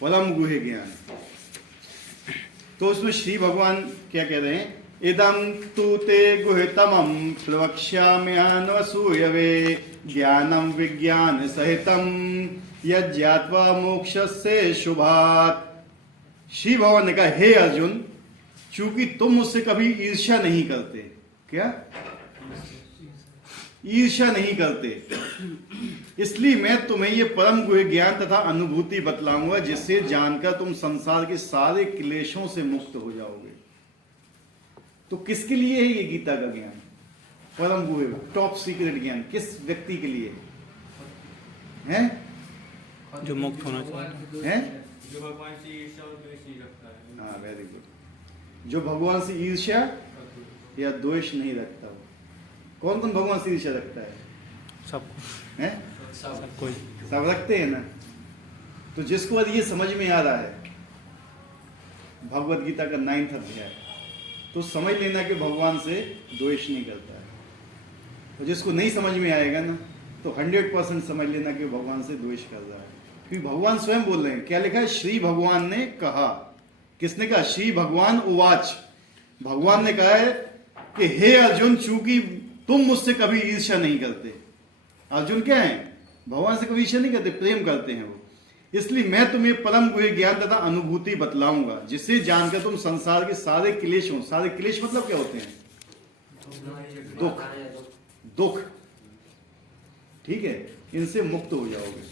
परम गुह्य ज्ञान। तो उसमें श्री भगवान क्या कह रहे हैं, इदं तु ते गुह्यतमं प्रवक्ष्याम्यनसूयवे ज्ञानं विज्ञान सहितं यज्ञात्वा मोक्षस्य शुभात्। श्री भगवान ने कहा, हे अर्जुन, चूंकि तुम मुझसे कभी ईर्ष्या नहीं करते, क्या ईर्ष्या नहीं करते, इसलिए मैं तुम्हें ये परम गुह्य ज्ञान तथा अनुभूति बतलाऊंगा जिससे जानकर तुम संसार के सारे क्लेशों से मुक्त हो जाओगे। तो किसके लिए है ये गीता का ज्ञान, परम गुह्य टॉप सीक्रेट ज्ञान? किस व्यक्ति के लिए है? जो मुक्त होना चाहिए है, जो भगवान से ईर्ष्या और द्वेष नहीं रखता है। हाँ, वेरी गुड। जो भगवान से ईर्ष्या या द्वेष नहीं रखता। कौन कौन भगवान से ईर्ष्या रखता है? सब हैं? सब कोई सब रखते हैं ना। तो जिसको आज ये समझ में आ रहा है भगवत गीता का 9वां अध्याय, तो समझ लेना कि भगवान से द्वेष नहीं करता है। तो जिसको नहीं समझ में आएगा ना, तो 100% समझ लेना कि भगवान से द्वेष कर रहा है, क्योंकि भगवान स्वयं बोल रहे हैं। क्या लिखा है? श्री भगवान ने कहा। किसने कहा? श्री भगवान उवाच। भगवान ने कहा है कि हे अर्जुन, चूंकि तुम मुझसे कभी ईर्ष्या नहीं करते। अर्जुन क्या है? भगवान से कभी ईर्ष्या नहीं करते, प्रेम करते हैं वो। इसलिए मैं तुम्हें परम गुह्य ज्ञान तथा अनुभूति बतलाऊंगा जिससे जानकर तुम संसार के सारे क्लेशों, सारे क्लेश मतलब क्या होते हैं? दुख, दुख, ठीक है, इनसे मुक्त हो जाओगे।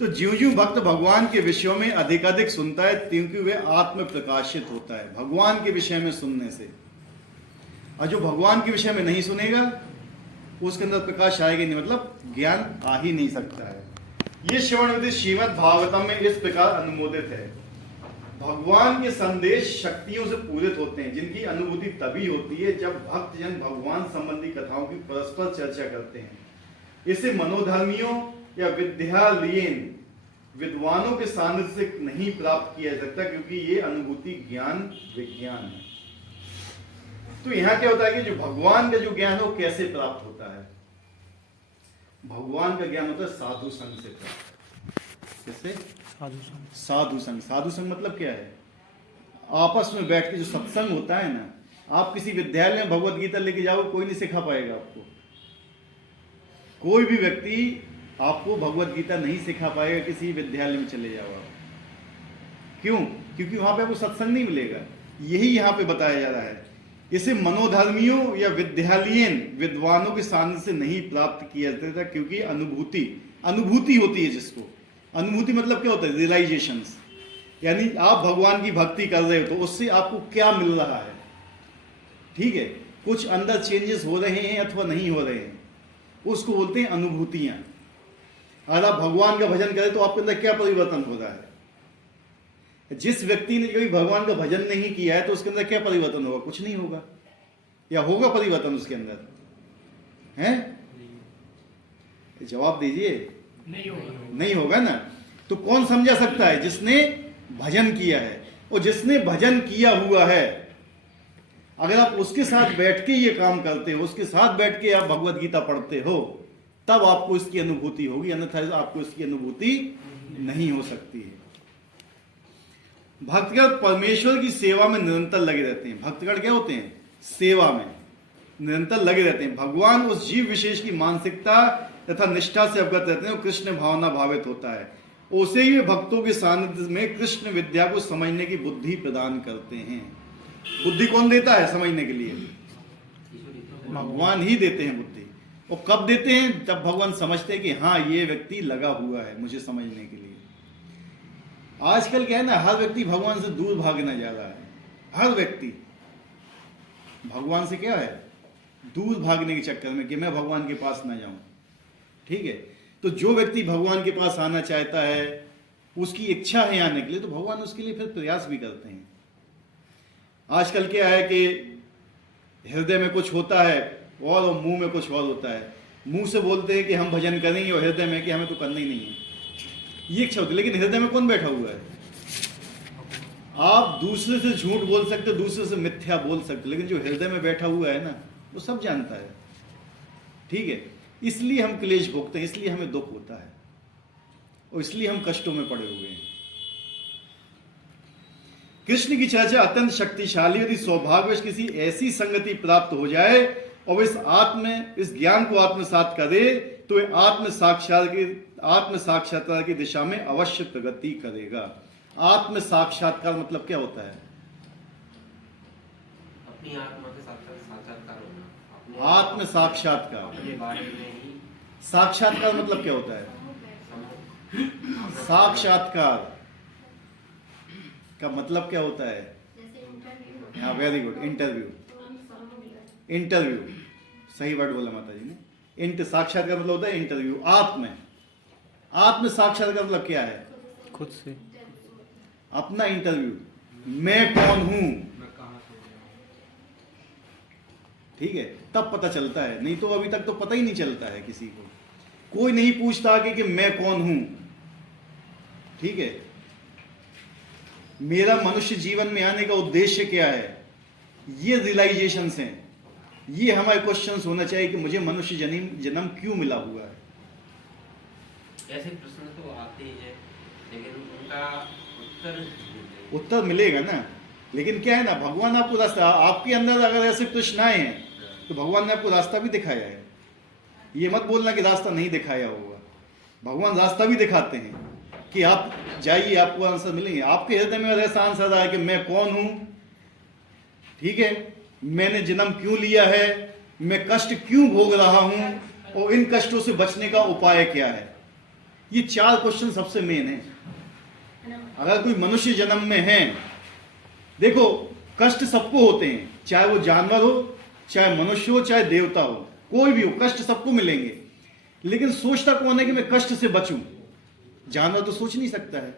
तो ज्यों ज्यों भक्त भगवान के विषयों में अधिकाधिक सुनता है, क्योंकि वह आत्म प्रकाशित होता है भगवान के विषय में सुनने से। और जो भगवान के विषय में नहीं सुनेगा, उसके अंदर प्रकाश आएगा नहीं, मतलब ज्ञान आ ही नहीं सकता है। ये श्रवण विधि श्रीमद् भागवतम में इस प्रकार अनुमोदित है। भगवान के संदेश शक्तियों से पूरित होते हैं, जिनकी अनुभूति तभी होती है जब भक्तजन भगवान संबंधी कथाओं की परस्पर चर्चा करते हैं। इसे मनोधर्मियों या विद्यालयीन विद्वानों के सानिध्य से नहीं प्राप्त किया जा सकता, क्योंकि ये अनुभूति ज्ञान विज्ञान है। तो यहां क्या होता है कि जो भगवान का जो ज्ञान है वो कैसे प्राप्त होता है? भगवान का ज्ञान होता है साधु संग से प्राप्त। कैसे? साधु संग। साधु संग मतलब क्या है? आपस में बैठ के जो सत्संग होता है ना, आप किसी विद्यालय में भगवत गीता लेके जाओ, कोई नहीं सिखा पाएगा आपको। कोई भी व्यक्ति आपको भगवत गीता नहीं सिखा पाएगा, किसी विद्यालय में चले जाओ आप। क्यों? क्योंकि वहां पे आपको सत्संग नहीं मिलेगा। यही यहां पे बताया जा रहा है। इसे मनोधर्मियों या विद्यालयीन विद्वानों के सानिध्य से नहीं प्राप्त किया जाता, क्योंकि अनुभूति होती है। जिसको अनुभूति मतलब क्या होता है? रियलाइजेशंस, यानी आप भगवान की भक्ति कर रहे हो तो उससे आपको क्या मिल रहा है, ठीक है, कुछ अंदर चेंजेस हो रहे हैं अथवा नहीं हो रहे हैं, उसको बोलते हैं अनुभूतियां। अगर आप भगवान का भजन करें तो आपके अंदर क्या परिवर्तन हो रहा है? जिस व्यक्ति ने कभी भगवान का भजन नहीं किया है तो उसके अंदर क्या परिवर्तन होगा? कुछ नहीं होगा। या होगा परिवर्तन उसके अंदर? हैं? जवाब दीजिए। नहीं होगा ना। तो कौन समझा सकता है? जिसने भजन किया है। और जिसने भजन किया हुआ है, अगर आप उसके साथ बैठ के ये काम करते हो, उसके साथ बैठ के आप भगवत गीता पढ़ते हो, तब आपको इसकी अनुभूति होगी, अन्यथा आपको इसकी अनुभूति नहीं हो सकती है। भक्तगण परमेश्वर की सेवा में निरंतर लगे रहते हैं। भक्तगण क्या होते हैं? सेवा में निरंतर लगे रहते हैं। भगवान उस जीव विशेष की मानसिकता तथा निष्ठा से अवगत रहते हैं और कृष्ण भावना भावित होता है। उसे ही भक्तों के सानिध्य में कृष्ण विद्या को समझने की बुद्धि प्रदान करते हैं। बुद्धि कौन देता है समझने के लिए? भगवान ही देते हैं बुद्धि। और कब देते हैं? जब भगवान समझते हैं कि हाँ, ये व्यक्ति लगा हुआ है मुझे समझने के लिए। आजकल क्या है ना, हर व्यक्ति भगवान से दूर भागना जा रहा है। हर व्यक्ति भगवान से क्या है? दूर भागने के चक्कर में कि मैं भगवान के पास ना जाऊं, ठीक है। तो जो व्यक्ति भगवान के पास आना चाहता है, उसकी इच्छा है आने के लिए, तो भगवान उसके लिए फिर प्रयास भी करते हैं। आजकल क्या है कि हृदय में कुछ होता है और मुंह में कुछ और होता है। मुंह से बोलते हैं कि हम भजन करेंगे और हृदय में कि हमें तो करना ही नहीं है, ये इच्छा होती है। लेकिन हृदय में कौन बैठा हुआ है? आप दूसरे से झूठ बोल सकते हो, दूसरे से मिथ्या बोल सकते हो, लेकिन जो हृदय में बैठा हुआ है ना, वो सब जानता है, ठीक है। इसलिए हम क्लेश भोगते हैं, इसलिए हमें दुख होता है। और इसलिए हम कष्टों में पड़े हुए हैं। कृष्ण की चर्चा अत्यंत शक्तिशाली, यदि सौभाग्यवश किसी ऐसी संगति प्राप्त हो जाए और वह इस ज्ञान को आत्मसात करे तो वह आत्म साक्षात्कार की दिशा में अवश्य प्रगति करेगा। आत्म साक्षात्कार मतलब क्या होता है? अपनी आत्मा के साक्षात्कार होना, आत्म साक्षात्कार। अपने बारे में ही साक्षात्कार मतलब क्या होता है? साक्षात्कार का मतलब क्या होता है? हाँ, वेरी गुड, इंटरव्यू। इंटरव्यू सही वर्ड बोला माता जी ने। साक्षात्कार मतलब होता है इंटरव्यू। आत्म साक्षात्कार मतलब क्या है? खुद से अपना इंटरव्यू, मैं कौन हूं, मैं कहाँ से हूँ? ठीक है, तब पता चलता है। नहीं तो अभी तक तो पता ही नहीं चलता है किसी को। कोई नहीं पूछता कि मैं कौन हूं, ठीक है। मेरा मनुष्य जीवन में आने का उद्देश्य क्या है, ये रियलाइजेशंस हैं। ये हमारे क्वेश्चंस होना चाहिए कि मुझे मनुष्य जन्म क्यों मिला हुआ है। ऐसे प्रश्न तो आते ही हैं, लेकिन उनका उत्तर मिलेगा ना। लेकिन क्या है ना, भगवान आपको रास्ता, आपके अंदर अगर ऐसे प्रश्न आए हैं तो भगवान ने आपको रास्ता भी दिखाया है। ये मत बोलना कि रास्ता नहीं दिखाया होगा। भगवान रास्ता भी दिखाते हैं कि आप जाइए, आपको आंसर मिलेंगे। आपके हृदय में अगर ऐसा आंसर आया कि मैं कौन हूं, ठीक है, मैंने जन्म क्यों लिया है, मैं कष्ट क्यों भोग रहा हूं और इन कष्टों से बचने का उपाय क्या है, ये 4 क्वेश्चन सबसे मेन है। अगर कोई मनुष्य जन्म में है, देखो कष्ट सबको होते हैं, चाहे वो जानवर हो, चाहे मनुष्य हो, चाहे देवता हो, कोई भी हो, कष्ट सबको मिलेंगे। लेकिन सोचता कौन है कि मैं कष्ट से बचूं? जानवर तो सोच नहीं सकता है।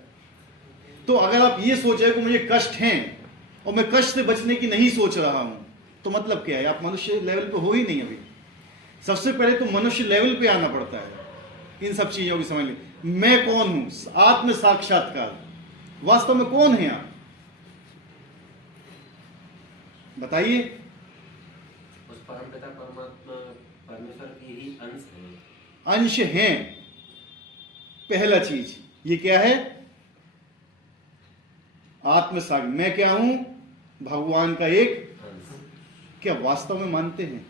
तो अगर आप ये सोच रहे हो कि मुझे कष्ट हैं और मैं कष्ट से बचने की नहीं सोच रहा हूं, तो मतलब क्या है? आप मनुष्य लेवल पे हो ही नहीं अभी। सबसे पहले तो मनुष्य लेवल पे आना पड़ता है इन सब चीजों की समझ ली। मैं कौन हूं, आत्म साक्षात्कार। वास्तव में कौन है आप, बताइए। उस परमपिता परमात्मा परमेश्वर की ही अंश है। अंश हैं। पहला चीज ये क्या है? आत्म साक्ष। मैं क्या हूं? भगवान का एक अंश। क्या वास्तव में मानते हैं?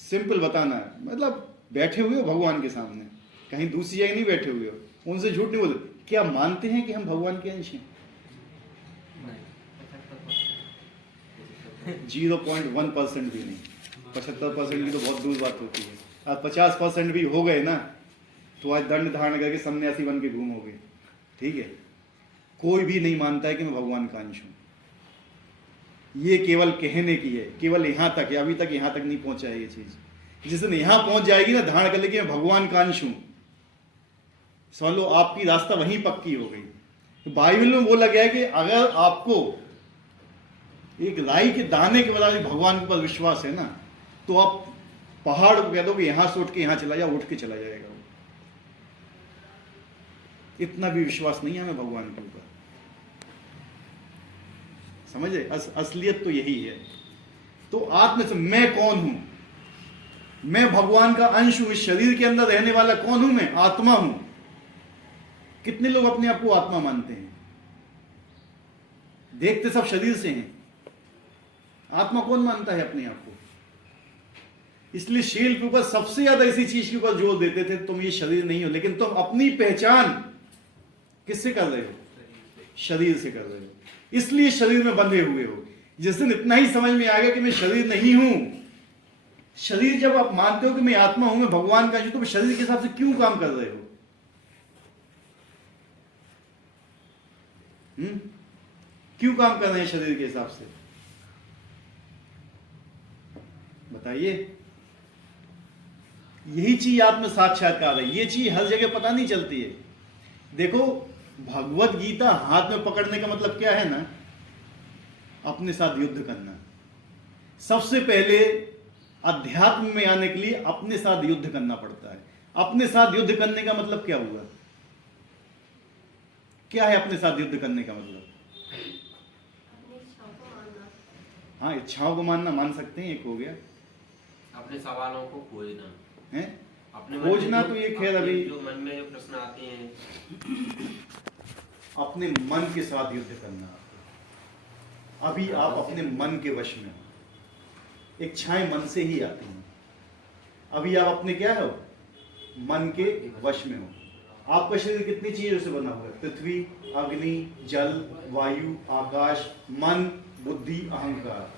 सिंपल बताना है, मतलब बैठे हुए हो भगवान के सामने, कहीं दूसरी जगह नहीं बैठे हुए हो, उनसे झूठ नहीं बोलते। क्या मानते हैं कि हम भगवान के अंश हैं? 0.1% भी नहीं। 75% की तो बहुत दूर बात होती है। आज 50% भी हो गए ना तो आज दंड धारण करके सन्यासी बन के घूमोगे, ठीक है। कोई भी नहीं मानता है कि मैं भगवान का अंश हूं। ये केवल कहने की है, केवल यहां तक है, अभी तक यहां तक नहीं पहुंचा है ये चीज। जिस दिन यहां पहुंच जाएगी ना, धारण कर लेगी मैं भगवान का अंश हूं, समझ लो आपकी रास्ता वहीं पक्की हो गई। बाइबल में बोला गया है कि अगर आपको एक राई के दाने के बराबर भगवान के ऊपर विश्वास है ना, तो आप पहाड़ को कह दो कि यहां से उठ के यहां चला जा, उठ के चला जाएगा। इतना भी विश्वास नहीं है हमें भगवान के ऊपर, समझे। असलियत तो यही है। तो आत्म से मैं कौन हूं? मैं भगवान का अंश हूं। इस शरीर के अंदर रहने वाला कौन हूं? मैं आत्मा हूं। कितने लोग अपने आप को आत्मा मानते हैं? देखते सब शरीर से हैं। आत्मा कौन मानता है अपने आप को? इसलिए शील के ऊपर सबसे ज्यादा इसी चीज के ऊपर जोर देते थे, तुम ये शरीर नहीं हो। लेकिन तुम अपनी पहचान किससे कर रहे हो? शरीर से कर रहे हो, इसलिए शरीर में बंधे हुए हो। जिस दिन इतना ही समझ में आ गया कि मैं शरीर नहीं हूं, शरीर जब आप मानते हो कि मैं आत्मा हूं, मैं भगवान का, तो शरीर के हिसाब से क्यों काम कर रहे हो? क्यों काम कर रहे हैं शरीर के हिसाब से? बताइए। यही चीज आत्म साक्षात्कार है। ये चीज हर जगह पता नहीं चलती है। देखो भगवत गीता हाथ में पकड़ने का मतलब क्या है ना, अपने साथ युद्ध करना। सबसे पहले अध्यात्म में आने के लिए अपने साथ युद्ध करना पड़ता है। अपने साथ युद्ध करने का मतलब क्या हुआ? क्या है अपने साथ युद्ध करने का मतलब? हाँ, इच्छाओं को मानना, मान सकते हैं, एक हो गया। अपने सवालों को खोजना है, अपने खोजना तो ये खैर अभी जो मन में जो प्रश्न आते हैं, अपने मन के साथ युद्ध करना। अभी आप अपने मन के वश में हो, इच्छाएं मन से ही आती हैं। अभी आप अपने क्या हो, मन के वश में हो। आपका शरीर कितनी चीजों से बना हुआ है? पृथ्वी, अग्नि, जल, वायु, आकाश, मन, बुद्धि, अहंकार।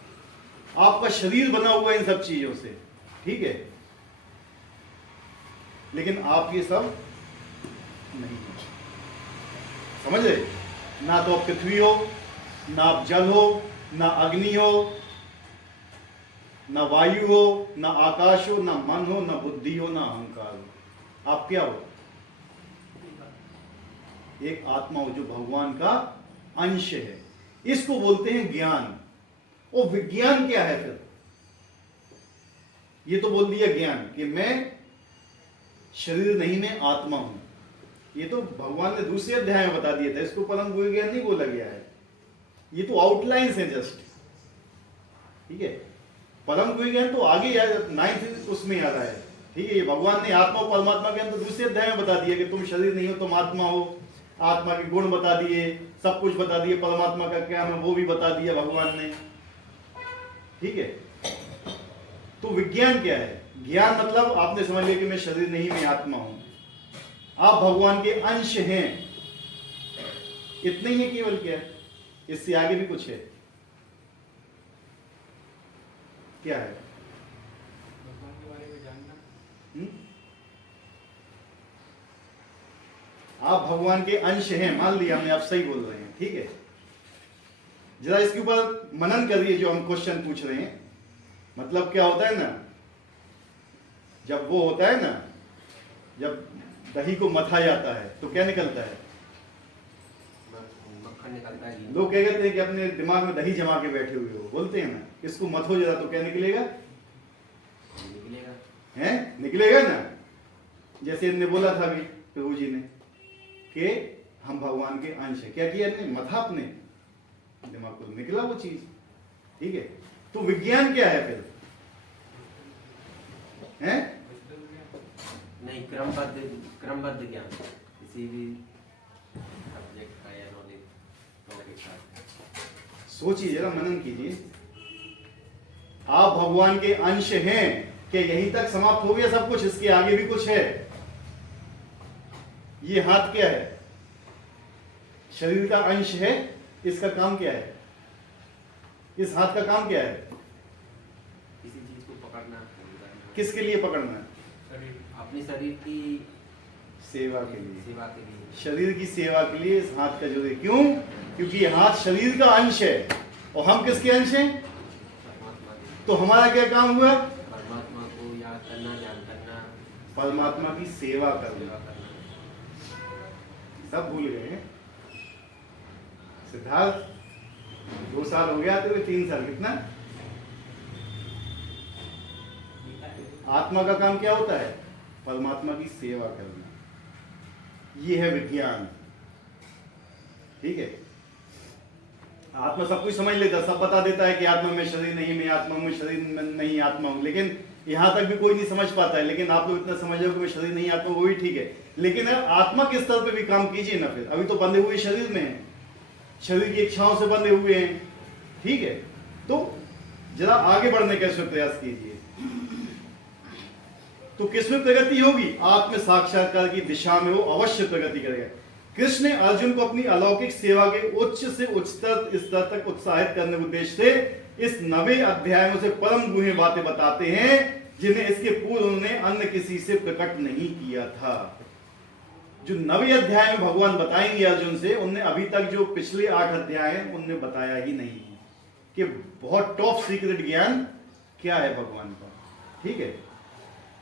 आपका शरीर बना हुआ है इन सब चीजों से, ठीक है। लेकिन आप ये सब नहीं हो, समझ रहे? ना तो आप पृथ्वी हो, ना आप जल हो, ना अग्नि हो, ना वायु हो, ना आकाश हो, ना मन हो, ना बुद्धि हो, ना अहंकार हो। आप क्या हो? एक आत्मा हो जो भगवान का अंश है। इसको बोलते हैं ज्ञान। और विज्ञान क्या है फिर? ये तो बोल दिया ज्ञान कि मैं शरीर नहीं, मैं आत्मा हूं। ये तो भगवान ने दूसरे अध्याय में बता दिया था, इसको परम गुह्य ज्ञान नहीं बोला गया है। ये तो आउटलाइंस है जस्ट, ठीक है। परम गुह्य ज्ञान तो आगे याद, 9th उसमें याद आया, ठीक है। ये भगवान ने आत्मा और परमात्मा ज्ञान तो दूसरे अध्याय में बता दिया कि तुम शरीर नहीं हो, तुम आत्मा हो। आत्मा के गुण बता दिए, सब कुछ बता दिए, परमात्मा का क्या है वो भी बता दिया भगवान ने, ठीक है। तो विज्ञान क्या है? ज्ञान मतलब आपने समझ लिया कि मैं शरीर नहीं, मैं आत्मा हूं। आप भगवान के अंश हैं, इतना ही है केवल। क्या है? इससे आगे भी कुछ है? क्या है? भगवान के बारे में जानना। आप भगवान के अंश हैं, मान लिया हमने, आप सही बोल रहे हैं, ठीक है। जरा इसके ऊपर मनन करिए जो हम क्वेश्चन पूछ रहे हैं। मतलब क्या होता है ना, जब वो होता है ना, जब दही को मथा जाता है तो क्या निकलता है? मक्खन निकलता है। लोग क्या कहते हैं कि अपने दिमाग में दही जमा के बैठे हुए हो, बोलते हैं ना, इसको मथो जरा तो क्या निकलेगा? निकलेगा, हैं? निकलेगा ना। जैसे इनने बोला था अभी प्रभु जी ने कि हम भगवान के अंश है। क्या किया इन्हें? मथा अपने दिमाग को, निकला वो चीज, ठीक है। तो विज्ञान क्या है फिर? हैं? नहीं, क्रमबद्ध ज्ञान किसी भी सब्जेक्ट का या नॉलेज टॉपिक का। सोचिए जरा, मनन कीजिए। आप भगवान के अंश हैं, क्या यहीं तक समाप्त हो गया सब कुछ? इसके आगे भी कुछ है? ये हाथ क्या है? शरीर का अंश है। इसका काम क्या है? इस हाथ का काम क्या है? किसी चीज को पकड़ना। किसके लिए पकड़ना? अपने शरीर की सेवा के लिए। सेवा के लिए। शरीर की सेवा के लिए इस हाथ का जरूरी। क्यों? क्योंकि ये हाथ शरीर का अंश है और हम किसके अंश हैं? परमात्मा की। तो हमारा क्या काम हुआ? परमात्मा को याद करना, ध्यान करना, परमात्मा की सेवा करना। सेवा करना। सब भूल गए हैं। सिद्धार्थ 2 साल हो गया तेरे, 3 साल, कितना? आत्मा का काम क्या होता है? परमात्मा की सेवा करना। ये है विज्ञान, ठीक है। आत्मा सब कुछ समझ लेता, सब बता देता है कि आत्मा में शरीर नहीं, मैं आत्मा हूं, शरीर में नहीं आत्मा हूं। लेकिन यहां तक भी कोई नहीं समझ पाता है। लेकिन आप लोग इतना समझ लो कि मैं शरीर नहीं आत्मा, वो भी ठीक है। लेकिन आत्मा के स्तर पे भी काम कीजिए ना। फिर अभी तो बंधे हुए शरीर में है, शरीर की इच्छाओं से बंधे हुए हैं, ठीक है। तो जरा आगे बढ़ने का प्रयास कीजिए। तो किसमें प्रगति होगी? आत्म साक्षात्कार की दिशा में वो अवश्य प्रगति करेगा। कृष्ण ने अर्जुन को अपनी अलौकिक सेवा के उच्च से उच्चतर स्तर तक उत्साहित करने के उद्देश्य से इस 9वें अध्याय में से परम गुह्य बातें बताते हैं जिन्हें इसके पूर्व उन्होंने अन्य किसी से प्रकट नहीं किया था। जो 9वें अध्याय में भगवान बताएंगे अर्जुन से, उनने अभी तक जो पिछले 8 अध्याय हैं उनने बताया ही नहीं कि बहुत टॉप सीक्रेट ज्ञान क्या है भगवान का, ठीक है।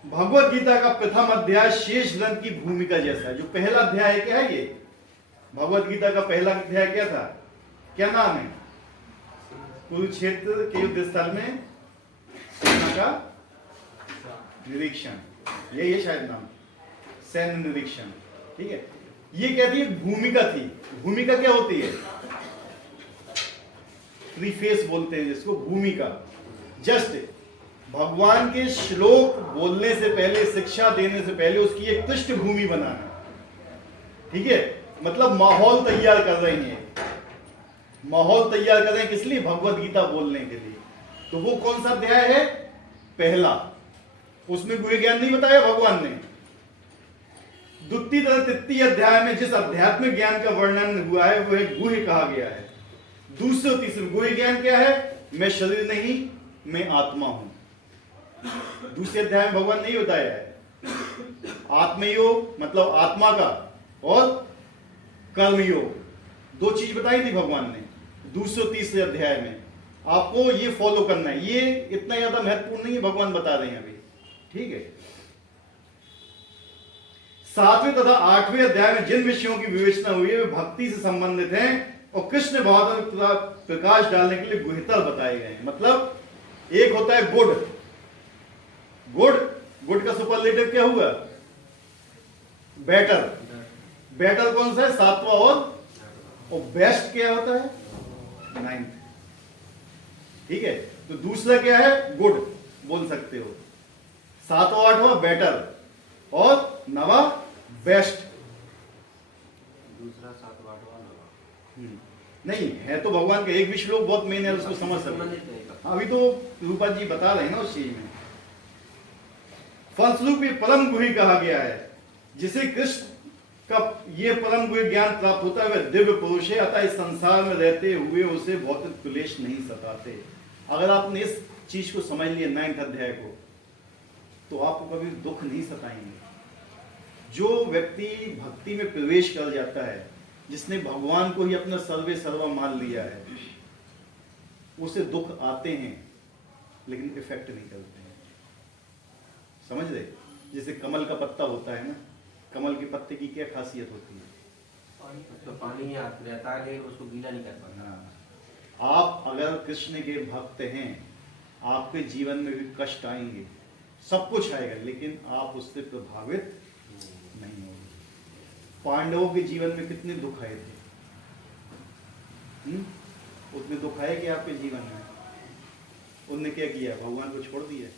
भगवत गीता का प्रथम अध्याय शेष ग्रंथ की भूमिका जैसा है। जो पहला अध्याय क्या है? ये भगवत गीता का पहला अध्याय क्या था? क्या नाम है? कुरुक्षेत्र के युद्ध स्थल में सेना का निरीक्षण, ये शायद नाम, सैन्य निरीक्षण, ठीक है। ये कहती है भूमिका थी। भूमिका क्या होती है? प्रीफेस बोलते हैं जिसको, भूमिका। जस्ट भगवान के श्लोक बोलने से पहले, शिक्षा देने से पहले उसकी एक पृष्ठभूमि बनाना, ठीक है। मतलब माहौल तैयार कर रहे हैं, माहौल तैयार कर रहे हैं किस लिए? भगवत गीता बोलने के लिए। तो वो कौन सा अध्याय है? पहला। उसमें गुह्य ज्ञान नहीं बताया भगवान ने। द्वितीय तथा तृतीय अध्याय में जिस अध्यात्मिक ज्ञान का वर्णन हुआ है वो एक गुह्य कहा गया है। दूसरे और तीसरे गुह्य ज्ञान क्या है? मैं शरीर नहीं, मैं आत्मा हूं। दूसरे अध्याय में भगवान नहीं बताया है। आत्मयोग मतलब आत्मा का, और कर्मयोग, दो चीज बताई थी भगवान ने दूसरे और तीसरे अध्याय में। आपको ये फॉलो करना है, ये इतना ज्यादा महत्वपूर्ण नहीं है, भगवान बता रहे हैं अभी, ठीक है। सातवें तथा आठवें अध्याय में जिन विषयों की विवेचना हुई है वे भक्ति से संबंधित हैं और कृष्ण भाव तथा प्रकाश डालने के लिए गुह्यतर बताए गए हैं। मतलब एक होता है गुड, गुड का सुपरलेटिव क्या हुआ? बेटर। बेटर कौन सा है? सातवां। और बेस्ट क्या होता है? 9th, ठीक है। तो दूसरा क्या है? गुड बोल सकते हो, सातवां आठवां बेटर, और नवा बेस्ट। दूसरा सातवां आठवां नवा नहीं है तो भगवान का एक भी श्लोक बहुत मेन है, उसको समझ सकते। अभी तो रूपा जी बता रहे हैं ना उस चीज में। फलस्वरूप ये परम गुह्य कहा गया है, जिसे कृष्ण का ये परम गुह्य ज्ञान प्राप्त होता है वह दिव्य पुरुष है, अतः इस संसार में रहते हुए उसे भौतिक क्लेश नहीं सताते। अगर आपने इस चीज को समझ लिया 9th अध्याय को, तो आपको कभी दुख नहीं सताएंगे। जो व्यक्ति भक्ति में प्रवेश कर जाता है, जिसने भगवान को ही अपना सर्वे सर्वा मान लिया है, उसे दुख आते हैं लेकिन इफेक्ट नहीं करते हैं। समझ रहे? जैसे कमल का पत्ता होता है ना, कमल के पत्ते की क्या खासियत होती है? तो पानी रहता है लेकिन उसको गीला नहीं कर पाता। आप अगर कृष्ण के भक्त हैं, आपके जीवन में भी कष्ट आएंगे, सब कुछ आएगा, लेकिन आप उससे प्रभावित नहीं होंगे। पांडवों के जीवन में कितने दुख आए थे? उतने दुख आए कि आपके जीवन में? उनने क्या किया? भगवान को छोड़ दिया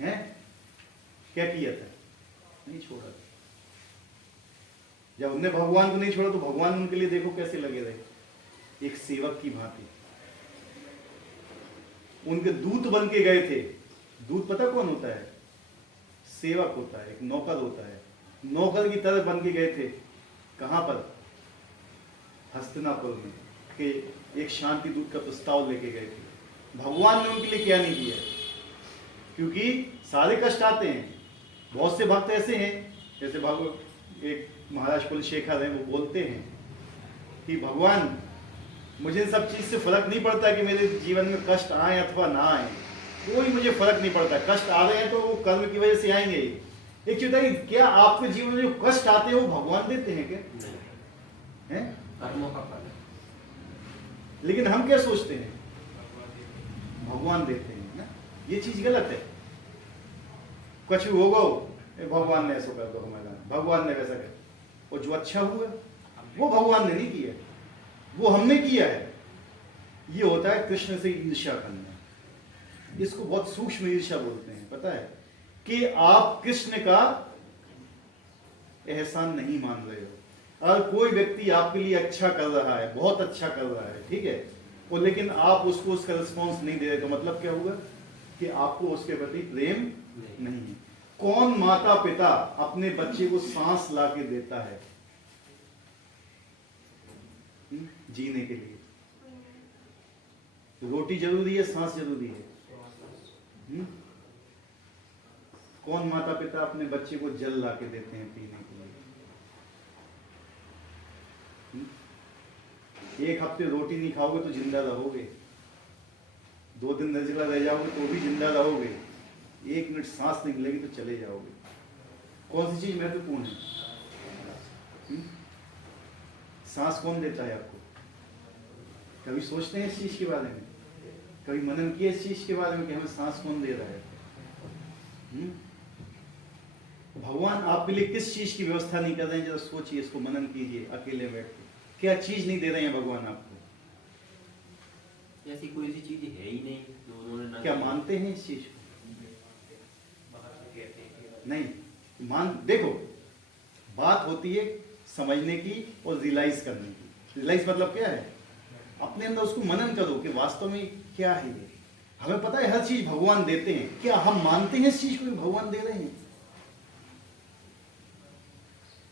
है? क्या किया था? नहीं छोड़ा। जब उनने भगवान को नहीं छोड़ा तो भगवान उनके लिए देखो कैसे लगे रहे, एक सेवक की भांति। उनके दूत बन के गए थे। दूत पता कौन होता है? सेवक होता है, एक नौकर होता है। नौकर की तरह बन के गए थे। कहां पर? हस्तिनापुर में, के एक शांति दूत का प्रस्ताव लेके गए थे। भगवान ने उनके लिए क्या नहीं किया? क्योंकि सारे कष्ट आते हैं। बहुत से भक्त ऐसे हैं, जैसे एक महाराज कुलशेखर है, वो बोलते हैं कि भगवान मुझे इन सब चीज से फर्क नहीं पड़ता कि मेरे जीवन में कष्ट आए अथवा ना आए, कोई मुझे फर्क नहीं पड़ता। कष्ट आ रहे हैं तो वो कर्म की वजह से आएंगे ही। एक चीज है, क्या आपके जीवन में जो कष्ट आते हैं वो भगवान देते हैं क्या? हैं? कर्मों का फल है। लेकिन हम क्या सोचते हैं? भगवान देते हैं ना। ये चीज गलत है। कुछ होगा भगवान ने ऐसा कर दो, हमारा भगवान ने वैसा कर, और जो अच्छा हुआ वो भगवान ने नहीं किया, वो हमने किया है। ये होता है कृष्ण से ईर्ष्या करना। इसको बहुत सूक्ष्म ईर्ष्या बोलते हैं, पता है? कि आप कृष्ण का एहसान नहीं मान रहे हो। अगर कोई व्यक्ति आपके लिए अच्छा कर रहा है, बहुत अच्छा कर रहा है, ठीक है, और लेकिन आप उसको उसका रिस्पॉन्स नहीं दे रहे, तो मतलब क्या हुआ? कि आपको उसके प्रति प्रेम नहीं है। कौन माता पिता अपने बच्चे को सांस ला के देता है जीने के लिए? रोटी जरूरी है, सांस जरूरी है। कौन माता पिता अपने बच्चे को जल ला के देते हैं पीने के लिए? एक हफ्ते रोटी नहीं खाओगे तो जिंदा रहोगे, 2 दिन निर्जला रह जाओगे तो भी जिंदा रहोगे, 1 मिनट सांस नहीं मिलेगी तो चले जाओगे। कौन सी चीज महत्वपूर्ण है? सांस कौन देता है आपको? कभी सोचते हैं इस चीज के बारे में? कभी मनन किया इस चीज के बारे में कि हमें सांस कौन दे रहा है? भगवान आपके लिए किस चीज की व्यवस्था नहीं कर रहे हैं? जरा सोचिए, इसको मनन कीजिए अकेले बैठ के। क्या चीज नहीं दे रहे हैं भगवान आपको? ऐसी कोई सी चीज है ही नहीं जो उन्होंने ना। क्या मानते हैं इस चीज को? नहीं, देखो, बात होती है समझने की और रियलाइज करने की। रियलाइज मतलब क्या है? अपने अंदर उसको मनन करो कि वास्तव में क्या है ये। हमें पता है हर चीज भगवान देते हैं, क्या हम मानते हैं इस चीज को भी भगवान दे रहे हैं?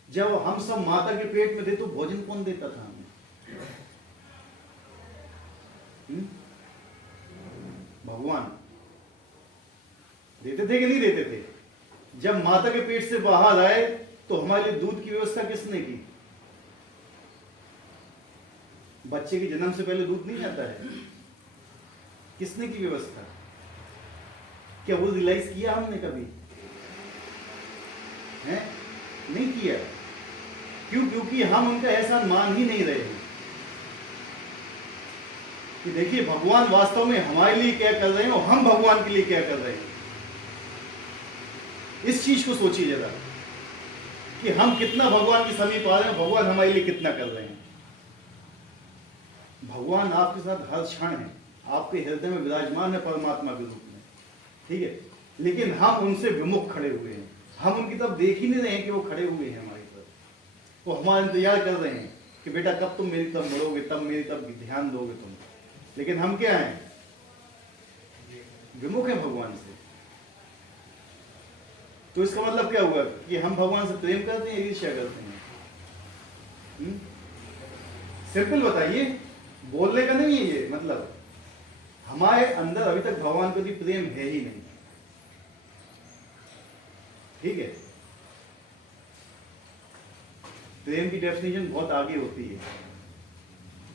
जब हम सब माता के पेट में थे तो भोजन कौन देता था हमें? भगवान देते थे कि नहीं देते थे? जब माता के पेट से बाहर आए तो हमारे लिए दूध की व्यवस्था किसने की? बच्चे के जन्म से पहले दूध नहीं आता है, किसने की व्यवस्था? क्या वो रियलाइज किया हमने कभी? है नहीं किया। क्यों? क्योंकि हम उनका एहसान मान ही नहीं रहे हैं कि देखिए भगवान वास्तव में हमारे लिए क्या कर रहे हैं और हम भगवान के लिए क्या कर रहे हैं। इस चीज को सोचिए जरा कि हम कितना भगवान के समीप आ रहे हैं, भगवान हमारे लिए कितना कर रहे हैं। भगवान आपके साथ हर क्षण है, आपके हृदय में विराजमान है परमात्मा के रूप में, ठीक है, लेकिन हम उनसे विमुख खड़े हुए हैं। हम उनकी तरफ देख ही नहीं रहे हैं कि वो खड़े हुए हैं हमारी तरफ, वो हमारा इंतजार कर रहे हैं कि बेटा कब तुम मेरी तरफ मुड़ोगे, तब मेरी तरफ ध्यान दोगे तुम। लेकिन हम क्या हैं? विमुख हैं भगवान से। तो इसका मतलब क्या हुआ कि हम भगवान से प्रेम करते हैं, ईर्ष्या करते हैं? सिंपल बताइए, बोलने का नहीं है ये मतलब। हमारे अंदर अभी तक भगवान के प्रति प्रेम है ही नहीं, ठीक है। प्रेम की डेफिनेशन बहुत आगे होती है।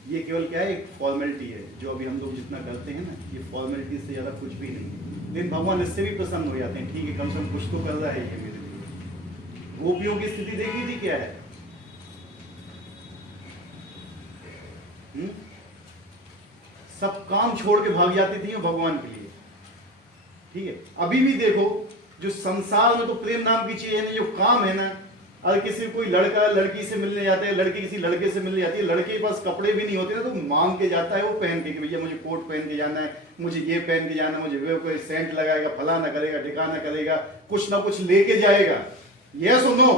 ये केवल क्या है, एक फॉर्मेलिटी है जो अभी हम लोग जितना करते हैं ना, ये फॉर्मेलिटी से ज्यादा कुछ भी नहीं है। लेकिन भगवान इससे भी प्रसन्न हो जाते हैं, ठीक है कम से कम कुछ तो कर रहा है ये मेरे लिए। गोपियों की स्थिति देखी थी क्या है? सब काम छोड़ के भाग जाती थी भगवान के लिए, ठीक है। अभी भी देखो, जो संसार में तो प्रेम नाम की चीज है ना, जो काम है ना, अगर किसी कोई लड़का लड़की से मिलने जाता है, लड़की किसी लड़के से मिलने जाती है, लड़के के पास कपड़े भी नहीं होते ना, तो मांग के जाता है वो पहन के कि भैया मुझे कोट पहन के जाना है, मुझे ये पहन के जाना है, मुझे वो कोई सेंट लगाएगा, फलाना करेगा, ठिकाना करेगा, कुछ ना कुछ लेके जाएगा। ये सुनो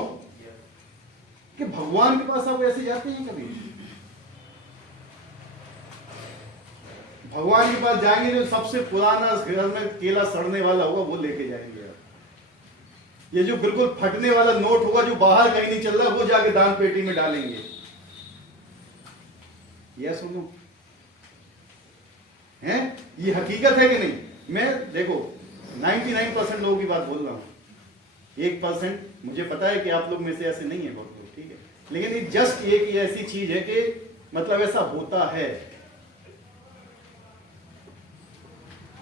कि भगवान के पास आप ऐसे जाते हैं कभी? भगवान के पास जाएंगे जो सबसे पुराना घर में केला सड़ने वाला होगा वो लेके जाएंगे। ये जो बिल्कुल फटने वाला नोट होगा जो बाहर कहीं नहीं चल रहा, वो जाके दान पेटी में डालेंगे। यह सुनो, हैं? ये हकीकत है कि नहीं? मैं देखो 99% लोगों की बात बोल रहा हूं, 1% मुझे पता है कि आप लोग में से ऐसे नहीं है बहुत लोग, ठीक है, लेकिन ये जस्ट एक ऐसी चीज है कि मतलब ऐसा होता है।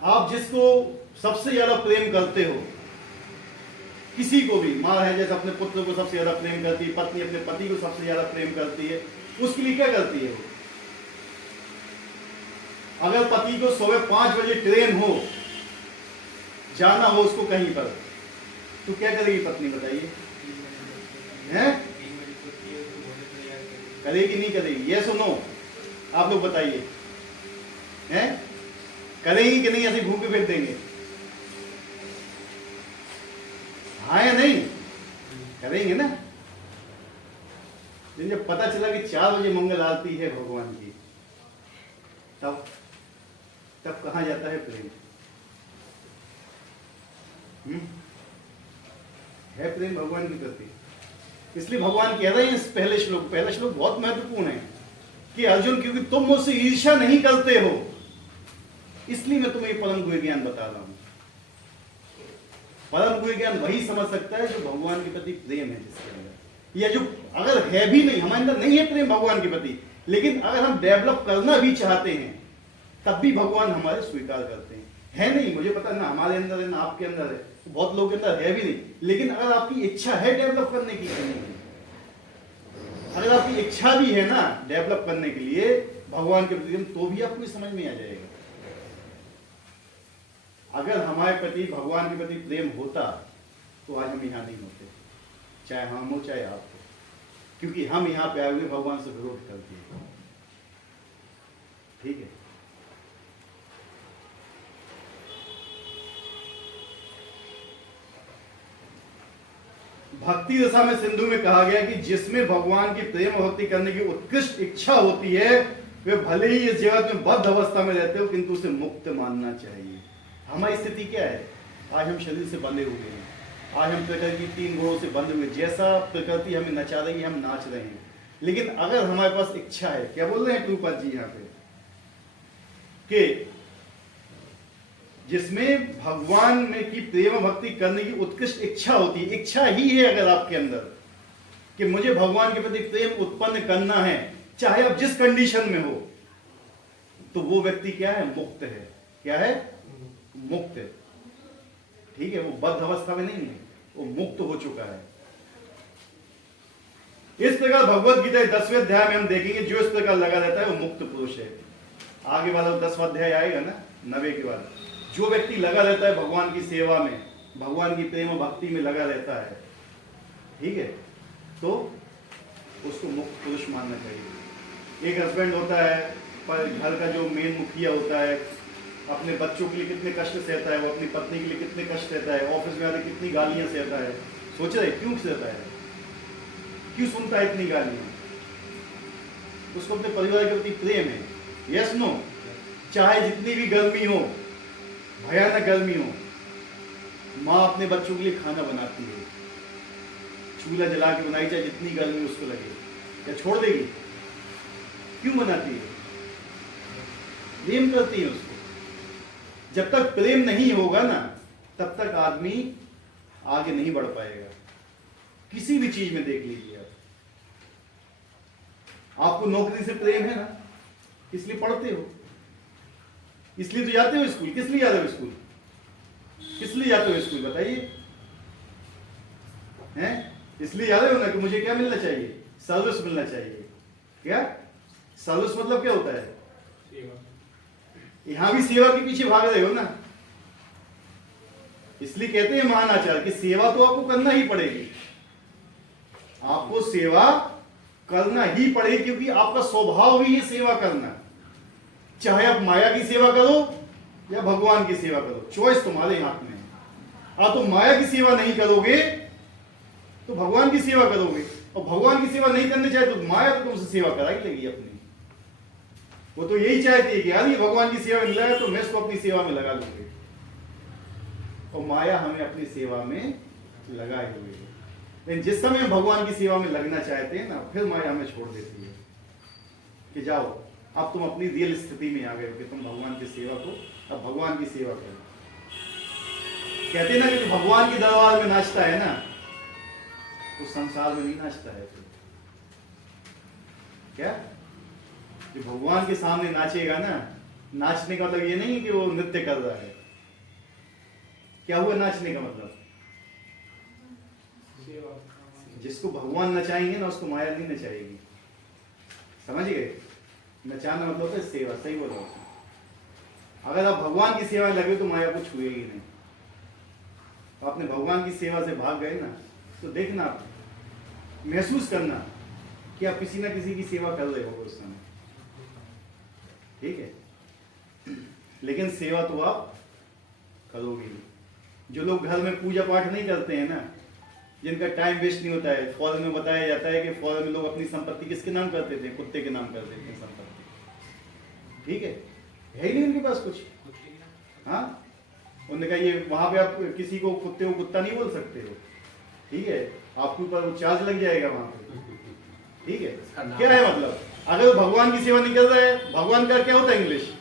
आप जिसको सबसे ज्यादा प्रेम करते हो, किसी को भी, माँ है जैसे अपने पुत्र को सबसे ज्यादा प्रेम करती है, पत्नी अपने पति को सबसे ज्यादा प्रेम करती है, उसके लिए क्या करती है वो? अगर पति को सुबह 5 बजे ट्रेन हो, जाना हो उसको कहीं पर, तो क्या करेगी पत्नी बताइए? हैं? करेगी नहीं करेगी? ये सुनो, आप लोग बताइए, हैं? करेंगी कि नहीं? ऐसे भूखे फेंक देंगे? हाँ या नहीं? करेंगे ना। लेकिन जब पता चला कि 4 बजे मंगल आरती है भगवान की, तब कहां जाता है प्रेम? है प्रेम भगवान के प्रति? इसलिए भगवान कह रहे हैं इस पहला श्लोक बहुत महत्वपूर्ण है कि अर्जुन, क्योंकि तुम मुझसे ईर्ष्या नहीं करते हो, इसलिए मैं तुम्हें परम गुह्य ज्ञान बता रहा हूं। परम गुह्य ज्ञान वही समझ सकता है जो भगवान के प्रति प्रेम है जिसके अंदर, या जो अगर है भी नहीं, हमारे अंदर नहीं है प्रेम भगवान के प्रति, लेकिन अगर हम डेवलप करना भी चाहते हैं तब भी भगवान हमारे स्वीकार करते हैं। है नहीं, मुझे पता ना हमारे अंदर है ना आपके अंदर है, बहुत लोगों के अंदर है भी नहीं, लेकिन अगर आपकी इच्छा है डेवलप करने की, अगर आपकी इच्छा भी है ना डेवलप करने के लिए भगवान के प्रति, तो भी आपको समझ में आ जाएगा। अगर हमारे प्रति भगवान के प्रति प्रेम होता तो आज हम यहां नहीं होते, चाहे हम हो चाहे आप हो, क्योंकि हम यहां पे आए हुए भगवान से विरोध करते हैं, ठीक है। भक्ति दशा में सिंधु में कहा गया कि जिसमें भगवान की प्रेम और भक्ति करने की उत्कृष्ट इच्छा होती है, वे भले ही इस जगत में बद्ध अवस्था में रहते हो, किंतु उसे मुक्त मानना चाहिए। हमारी स्थिति क्या है? आज हम शरीर से बंधे हुए हैं, आज हम प्रकृति की 3 गुणों से बंधे हुए, जैसा प्रकृति हमें नचा रही है हम नाच रहे हैं। लेकिन अगर हमारे पास इच्छा है, क्या बोल रहे हैं प्रभुपाद जी यहाँ पे, कि जिसमें भगवान में की प्रेम भक्ति करने की उत्कृष्ट इच्छा होती है, इच्छा ही है अगर आपके अंदर कि मुझे भगवान के प्रति प्रेम उत्पन्न करना है, चाहे आप जिस कंडीशन में हो, तो वो व्यक्ति क्या है? मुक्त है। क्या है? मुक्त है। ठीक है, वो बद्ध अवस्था में नहीं है, वो मुक्त हो चुका है। इस प्रकार भगवत गीता 10वें अध्याय में हम देखेंगे जो इस प्रकार लगा रहता है वो मुक्त पुरुष है। आगे वाला 10वां अध्याय आएगा ना, 9वें के बाद। जो व्यक्ति लगा रहता है भगवान की सेवा में, भगवान की प्रेम और भक्ति में लगा रहता है, ठीक है, तो उसको मुक्त पुरुष मानना चाहिए। एक हस्बैंड होता है, पर घर का जो मेन मुखिया होता है, अपने बच्चों के लिए कितने कष्ट सहता है, वो अपनी पत्नी के लिए कितने कष्ट सहता है, ऑफिस में आके कितनी गालियां सहता है। सोच रहे क्यों सहता है? क्यों सुनता है इतनी गालियां? उसको अपने परिवार के प्रति प्रेम है। Yes no? चाहे जितनी भी गर्मी हो, भयानक गर्मी हो, माँ अपने बच्चों के लिए खाना बनाती है, चूल्हा जला के बनाई, चाहे जितनी गर्मी उसको लगे, क्या छोड़ देगी? क्यों बनाती है? प्रेम करती है उसको। जब तक प्रेम नहीं होगा ना, तब तक आदमी आगे नहीं बढ़ पाएगा। किसी भी चीज में देख लीजिए आप, आपको नौकरी से प्रेम है ना, इसलिए पढ़ते हो, इसलिए तो जाते हो स्कूल। किस लिए जाते हो स्कूल? किस लिए जाते हो स्कूल बताइए? हैं? इसलिए जाते हो ना कि मुझे क्या मिलना चाहिए? सर्विस मिलना चाहिए। क्या सर्विस मतलब क्या होता है? यहां भी सेवा के पीछे भाग रहे हो ना। इसलिए कहते हैं महान आचार्य कि सेवा तो आपको करना ही पड़ेगी, आपको सेवा करना ही पड़ेगी, क्योंकि आपका स्वभाव ही है सेवा करना। चाहे आप माया की सेवा करो या भगवान की सेवा करो, चॉइस तुम्हारे हाथ में है। आप तो माया की सेवा नहीं करोगे तो भगवान की सेवा करोगे, और भगवान की सेवा नहीं करनी चाहे तो माया तो तुमसे सेवा करा ही लेगी अपनी। वो तो यही चाहती है कि यार ये भगवान की सेवा में लगा है तो मैं इसको अपनी सेवा में लगा लूंगी, और माया हमें अपनी सेवा में लगाए हुए है। लेकिन जिस समय हम भगवान की सेवा में लगना चाहते हैं ना, फिर माया हमें छोड़ देती है कि जाओ अब तुम अपनी रियल स्थिति में आ गए हो कि तुम भगवान की सेवा को, अब भगवान की सेवा करो। कहते हैं ना कि भगवान के दरबार में नाचता है ना, तो संसार में नहीं नाचता है। तो क्या कि भगवान के सामने नाचेगा ना, नाचने का मतलब ये नहीं कि वो नृत्य कर रहा है। क्या हुआ नाचने का मतलब? जिसको भगवान नचाएंगे ना, उसको माया नहीं नचाएगी। समझ गए? नचाना मतलब है सेवा। सही बोला। अगर आप भगवान की सेवा में लगे तो माया को छुएगी नहीं। तो आपने भगवान की सेवा से भाग गए ना, तो देखना, महसूस करना कि आप किसी ना किसी की सेवा कर रहे हो उस समय। ठीक है, लेकिन सेवा तो आप करोगे। जो लोग घर में पूजा पाठ नहीं करते हैं ना, जिनका टाइम वेस्ट नहीं होता है, फॉरेन में बताया जाता है कि फॉरेन में लोग अपनी संपत्ति किसके नाम करते थे? कुत्ते के नाम करते थे संपत्ति। ठीक है ही नहीं उनके पास कुछ। हाँ, उन्होंने कहा ये वहां पे आप किसी को कुत्ते को कुत्ता नहीं बोल सकते हो। ठीक है, आपके ऊपर वो चार्ज लग जाएगा वहां पे। ठीक है, क्या है मतलब? अगर भगवान की सेवा नहीं कर रहा है, भगवान का क्या होता है इंग्लिश?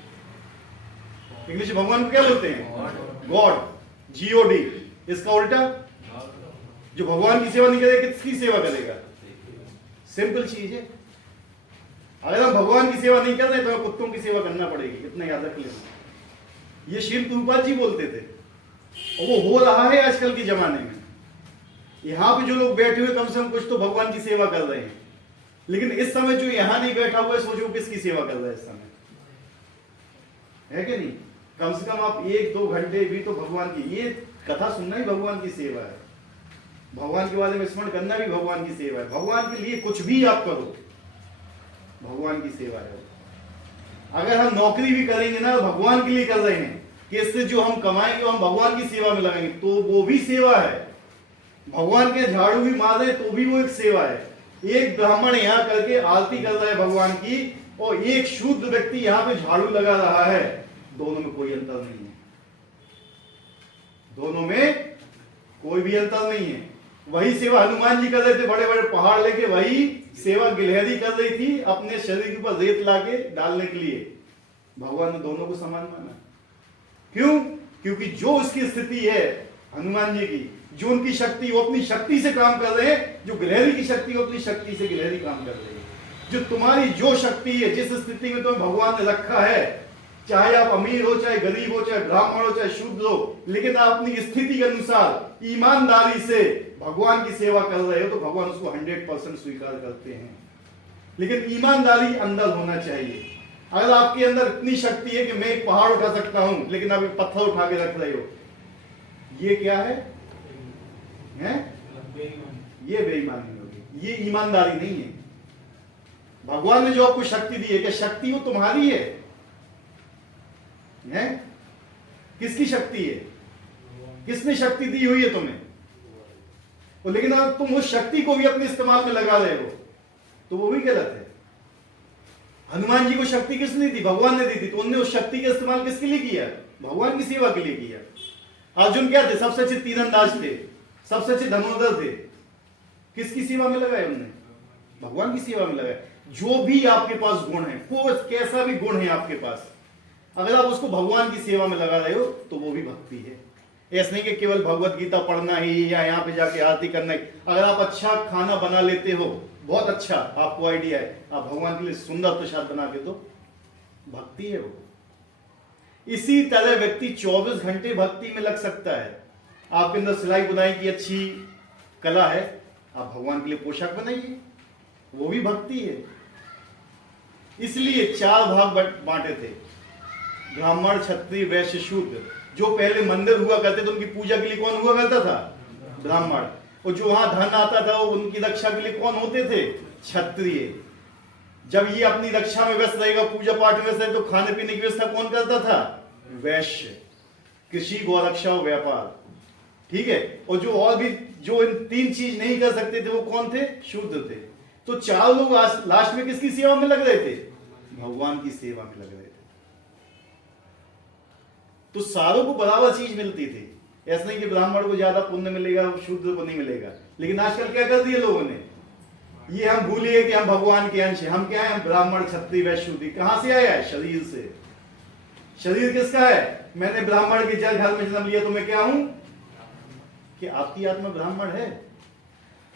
इंग्लिश भगवान को क्या बोलते हैं? God, GOD। इसका उल्टा, जो भगवान की सेवा नहीं करेगा किसकी सेवा करेगा? सिंपल चीज है। अगर हम भगवान की सेवा नहीं कर रहे तो हमें कुत्तों की सेवा करना पड़ेगी। इतना याद रख लेना। ये श्रील प्रभुपाद जी बोलते थे, और वो हो रहा है आजकल के जमाने में। यहां पे जो लोग बैठे हुए कम से कम कुछ तो भगवान की सेवा कर रहे हैं, लेकिन इस समय जो यहां नहीं बैठा हुआ है, सोचो किसकी सेवा कर रहा है इस समय, है कि नहीं? कम से कम आप 1-2 घंटे भी तो भगवान की, ये कथा सुनना ही भगवान की सेवा है। भगवान के बारे में स्मरण करना भी भगवान की सेवा है। भगवान के लिए कुछ भी आप करो, भगवान की सेवा है। अगर हम नौकरी भी करेंगे ना, भगवान के लिए कर रहे हैं कि इससे जो हम कमाएंगे हम भगवान की सेवा में लगाएंगे, तो वो भी सेवा है। भगवान के झाड़ू भी मार रहे तो भी वो एक सेवा है। एक ब्राह्मण यहाँ करके आरती कर रहा है भगवान की, और एक शुद्ध व्यक्ति यहाँ पे झाड़ू लगा रहा है, दोनों में कोई अंतर नहीं है, दोनों में कोई भी अंतर नहीं है। वही सेवा हनुमान जी कर रहे थे, बड़े बड़े पहाड़ लेके, वही सेवा गिलहरी कर रही थी अपने शरीर के ऊपर रेत लाके डालने के लिए। भगवान ने दोनों को समान माना। क्यों? क्योंकि जो उसकी स्थिति है हनुमान जी की, जो उनकी शक्ति, वो अपनी शक्ति से काम कर रहे हैं, जो गिलहरी की शक्ति, वो अपनी शक्ति से गिलहरी काम कर रही है। जो तुम्हारी जो शक्ति है, जिस स्थिति में तुम्हें भगवान ने रखा है, चाहे आप अमीर हो, चाहे गरीब हो, चाहे ब्राह्मण हो, चाहे शूद्र हो, लेकिन आप अपनी स्थिति के अनुसार ईमानदारी से भगवान की सेवा कर रहे हो तो भगवान उसको 100% स्वीकार करते हैं। लेकिन ईमानदारी अंदर होना चाहिए। अगर आपके अंदर इतनी शक्ति है कि मैं एक पहाड़ उठा सकता हूं, लेकिन आप एक पत्थर उठा के रख रहे हो, ये क्या है? ये बेईमानी होगी, ये ईमानदारी नहीं है। भगवान ने जो आपको शक्ति दी है, क्या शक्ति वो तुम्हारी है? किसकी शक्ति है? किसने शक्ति दी हुई है तुम्हें? और लेकिन अगर तुम उस शक्ति को भी अपने इस्तेमाल में लगा रहे हो तो वो भी गलत है। हनुमान जी को शक्ति किसने दी? भगवान ने दी थी, तो उन्होंने उस शक्ति का इस्तेमाल किसके लिए किया? भगवान की सेवा के लिए किया। अर्जुन क्या थे? सबसे अच्छे तीरंदाज थे, सबसे अच्छे धनुर्धर थे। किसकी सेवा में लगाए उन्होंने? भगवान की सेवा में लगाए। जो भी आपके पास गुण है, वो कैसा भी गुण है आपके पास, अगर आप उसको भगवान की सेवा में लगा रहे हो तो वो भी भक्ति है। ऐसा नहीं कि केवल भगवत गीता पढ़ना ही या यहाँ पे जाके आरती करना ही। अगर आप अच्छा खाना बना लेते हो, बहुत अच्छा आपको आइडिया है, आप भगवान के लिए सुंदर प्रसाद बना के दो, भक्ति है वो। इसी तरह व्यक्ति 24 घंटे भक्ति में लग सकता है। आपके अंदर सिलाई बुनाई की अच्छी कला है, आप भगवान के लिए पोशाक बनाइए, वो भी भक्ति है। इसलिए 4 भाग बांटे थे, ब्राह्मण, क्षत्रिय, वैश्य, शूद्र। जो पहले मंदिर हुआ करते थे उनकी पूजा के लिए कौन हुआ करता था? ब्राह्मण। और जो वहां धन आता था वो उनकी रक्षा के लिए कौन होते थे? क्षत्रिय। जब ये अपनी रक्षा में व्यस्त रहेगा, पूजा पाठ में व्यस्त रहेगा, तो खाने पीने की व्यवस्था कौन करता था? वैश्य। कृषि, गौरक्षा और व्यापार, ठीक है। और जो और भी जो इन 3 चीज नहीं कर सकते थे वो कौन थे? शूद्र थे। तो 4 लोग लास्ट में किसकी सेवा में लग रहे थे? भगवान की सेवा में लग रहे थे। तो सारों को बराबर चीज मिलती थी। ऐसा नहीं कि ब्राह्मण को ज्यादा पुण्य मिलेगा, शूद्र को नहीं मिलेगा। लेकिन आजकल क्या कर दिए लोगों ने, ये हम भूलिए कि हम भगवान के अंश हैं। हम क्या है? ब्राह्मण, क्षत्रिय, वैश्य, शूद्र। कहां से आया है? शरीर से। शरीर किसका है? मैंने ब्राह्मण के घर में जन्म लिया तो मैं क्या हूं? कि आपकी आत्मा ब्राह्मण है।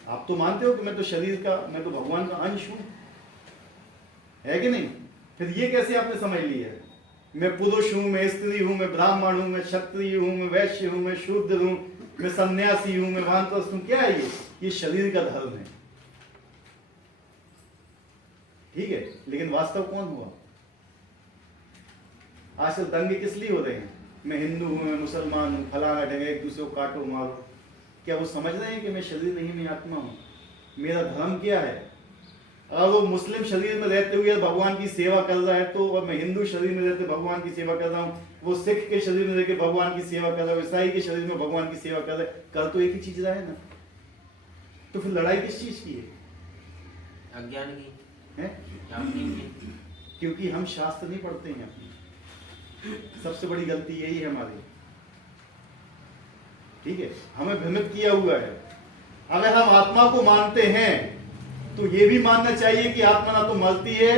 आप तो मानते हो कि मैं तो शरीर का, मैं तो भगवान का अंश हूं, है कि नहीं? फिर ये कैसे आपने समझ लिया है? मैं पुरुष हूं, मैं स्त्री हूं, मैं ब्राह्मण हूं, मैं क्षत्रिय हूं, मैं वैश्य हूं, मैं शूद्र हूं, मैं सन्यासी हूं, मैं वानप्रस्थ हूं। क्या है ये शरीर का धर्म है, ठीक है। लेकिन वास्तव कौन हुआ? आजकल दंगे किस लिए हो रहे हैं? मैं हिंदू हूं, मैं मुसलमान हूं, फलाना ढंग, एक दूसरे को काटो मारो। क्या वो समझ रहे हैं कि मैं शरीर नहीं, मैं आत्मा हूं? मेरा धर्म क्या है? अगर वो मुस्लिम शरीर में रहते हुए भगवान की सेवा कर रहा है तो, और मैं हिंदू शरीर में रहते भगवान की सेवा कर रहा हूँ, वो सिख के शरीर में रहकर भगवान की सेवा कर रहा है, ईसाई के शरीर में भगवान की सेवा कर रहा है, कर तो एक ही चीज रहा है ना। तो फिर लड़ाई किस चीज की है? अज्ञान की है? क्योंकि हम शास्त्र नहीं पढ़ते हैं अपनी। सबसे बड़ी गलती यही है हमारी, ठीक है। हमें भ्रमित किया हुआ है। अगर हम आत्मा को मानते हैं तो ये भी मानना चाहिए कि आत्मा ना तो मरती है,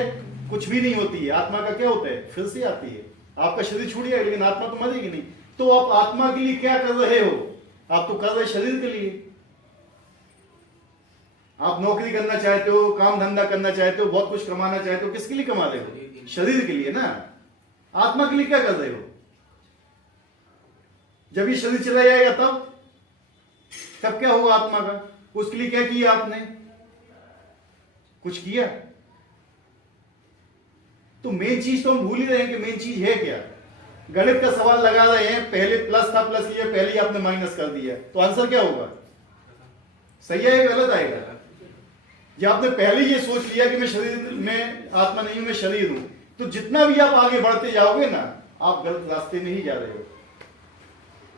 कुछ भी नहीं होती है। आत्मा का क्या होता है? फिर से आती है। आपका शरीर छूट जाएगा लेकिन आत्मा तो मरेगी नहीं। तो आप आत्मा के लिए क्या कर रहे हो? आप तो कर रहे शरीर के लिए। आप नौकरी करना चाहते हो, काम धंधा करना चाहते हो, बहुत कुछ कमाना चाहते हो, किसके लिए कमा रहे हो? शरीर के लिए ना। आत्मा के लिए क्या कर रहे हो? जब ये शरीर चला जाएगा तब क्या होगा आत्मा का? उसके लिए क्या किया आपने? कुछ किया? तो मेन चीज तो हम भूल ही रहे हैं कि मेन चीज है क्या। गणित का सवाल लगा रहे हैं, पहले प्लस था, प्लस लिया, पहले ही आपने माइनस कर दिया, तो आंसर क्या होगा? सही आएगा गलत आएगा? जब आपने पहले ये सोच लिया कि मैं शरीर में आत्मा नहीं हूं, मैं शरीर हूं, तो जितना भी आप आगे बढ़ते जाओगे ना, आप गलत रास्ते में ही जा रहे हो।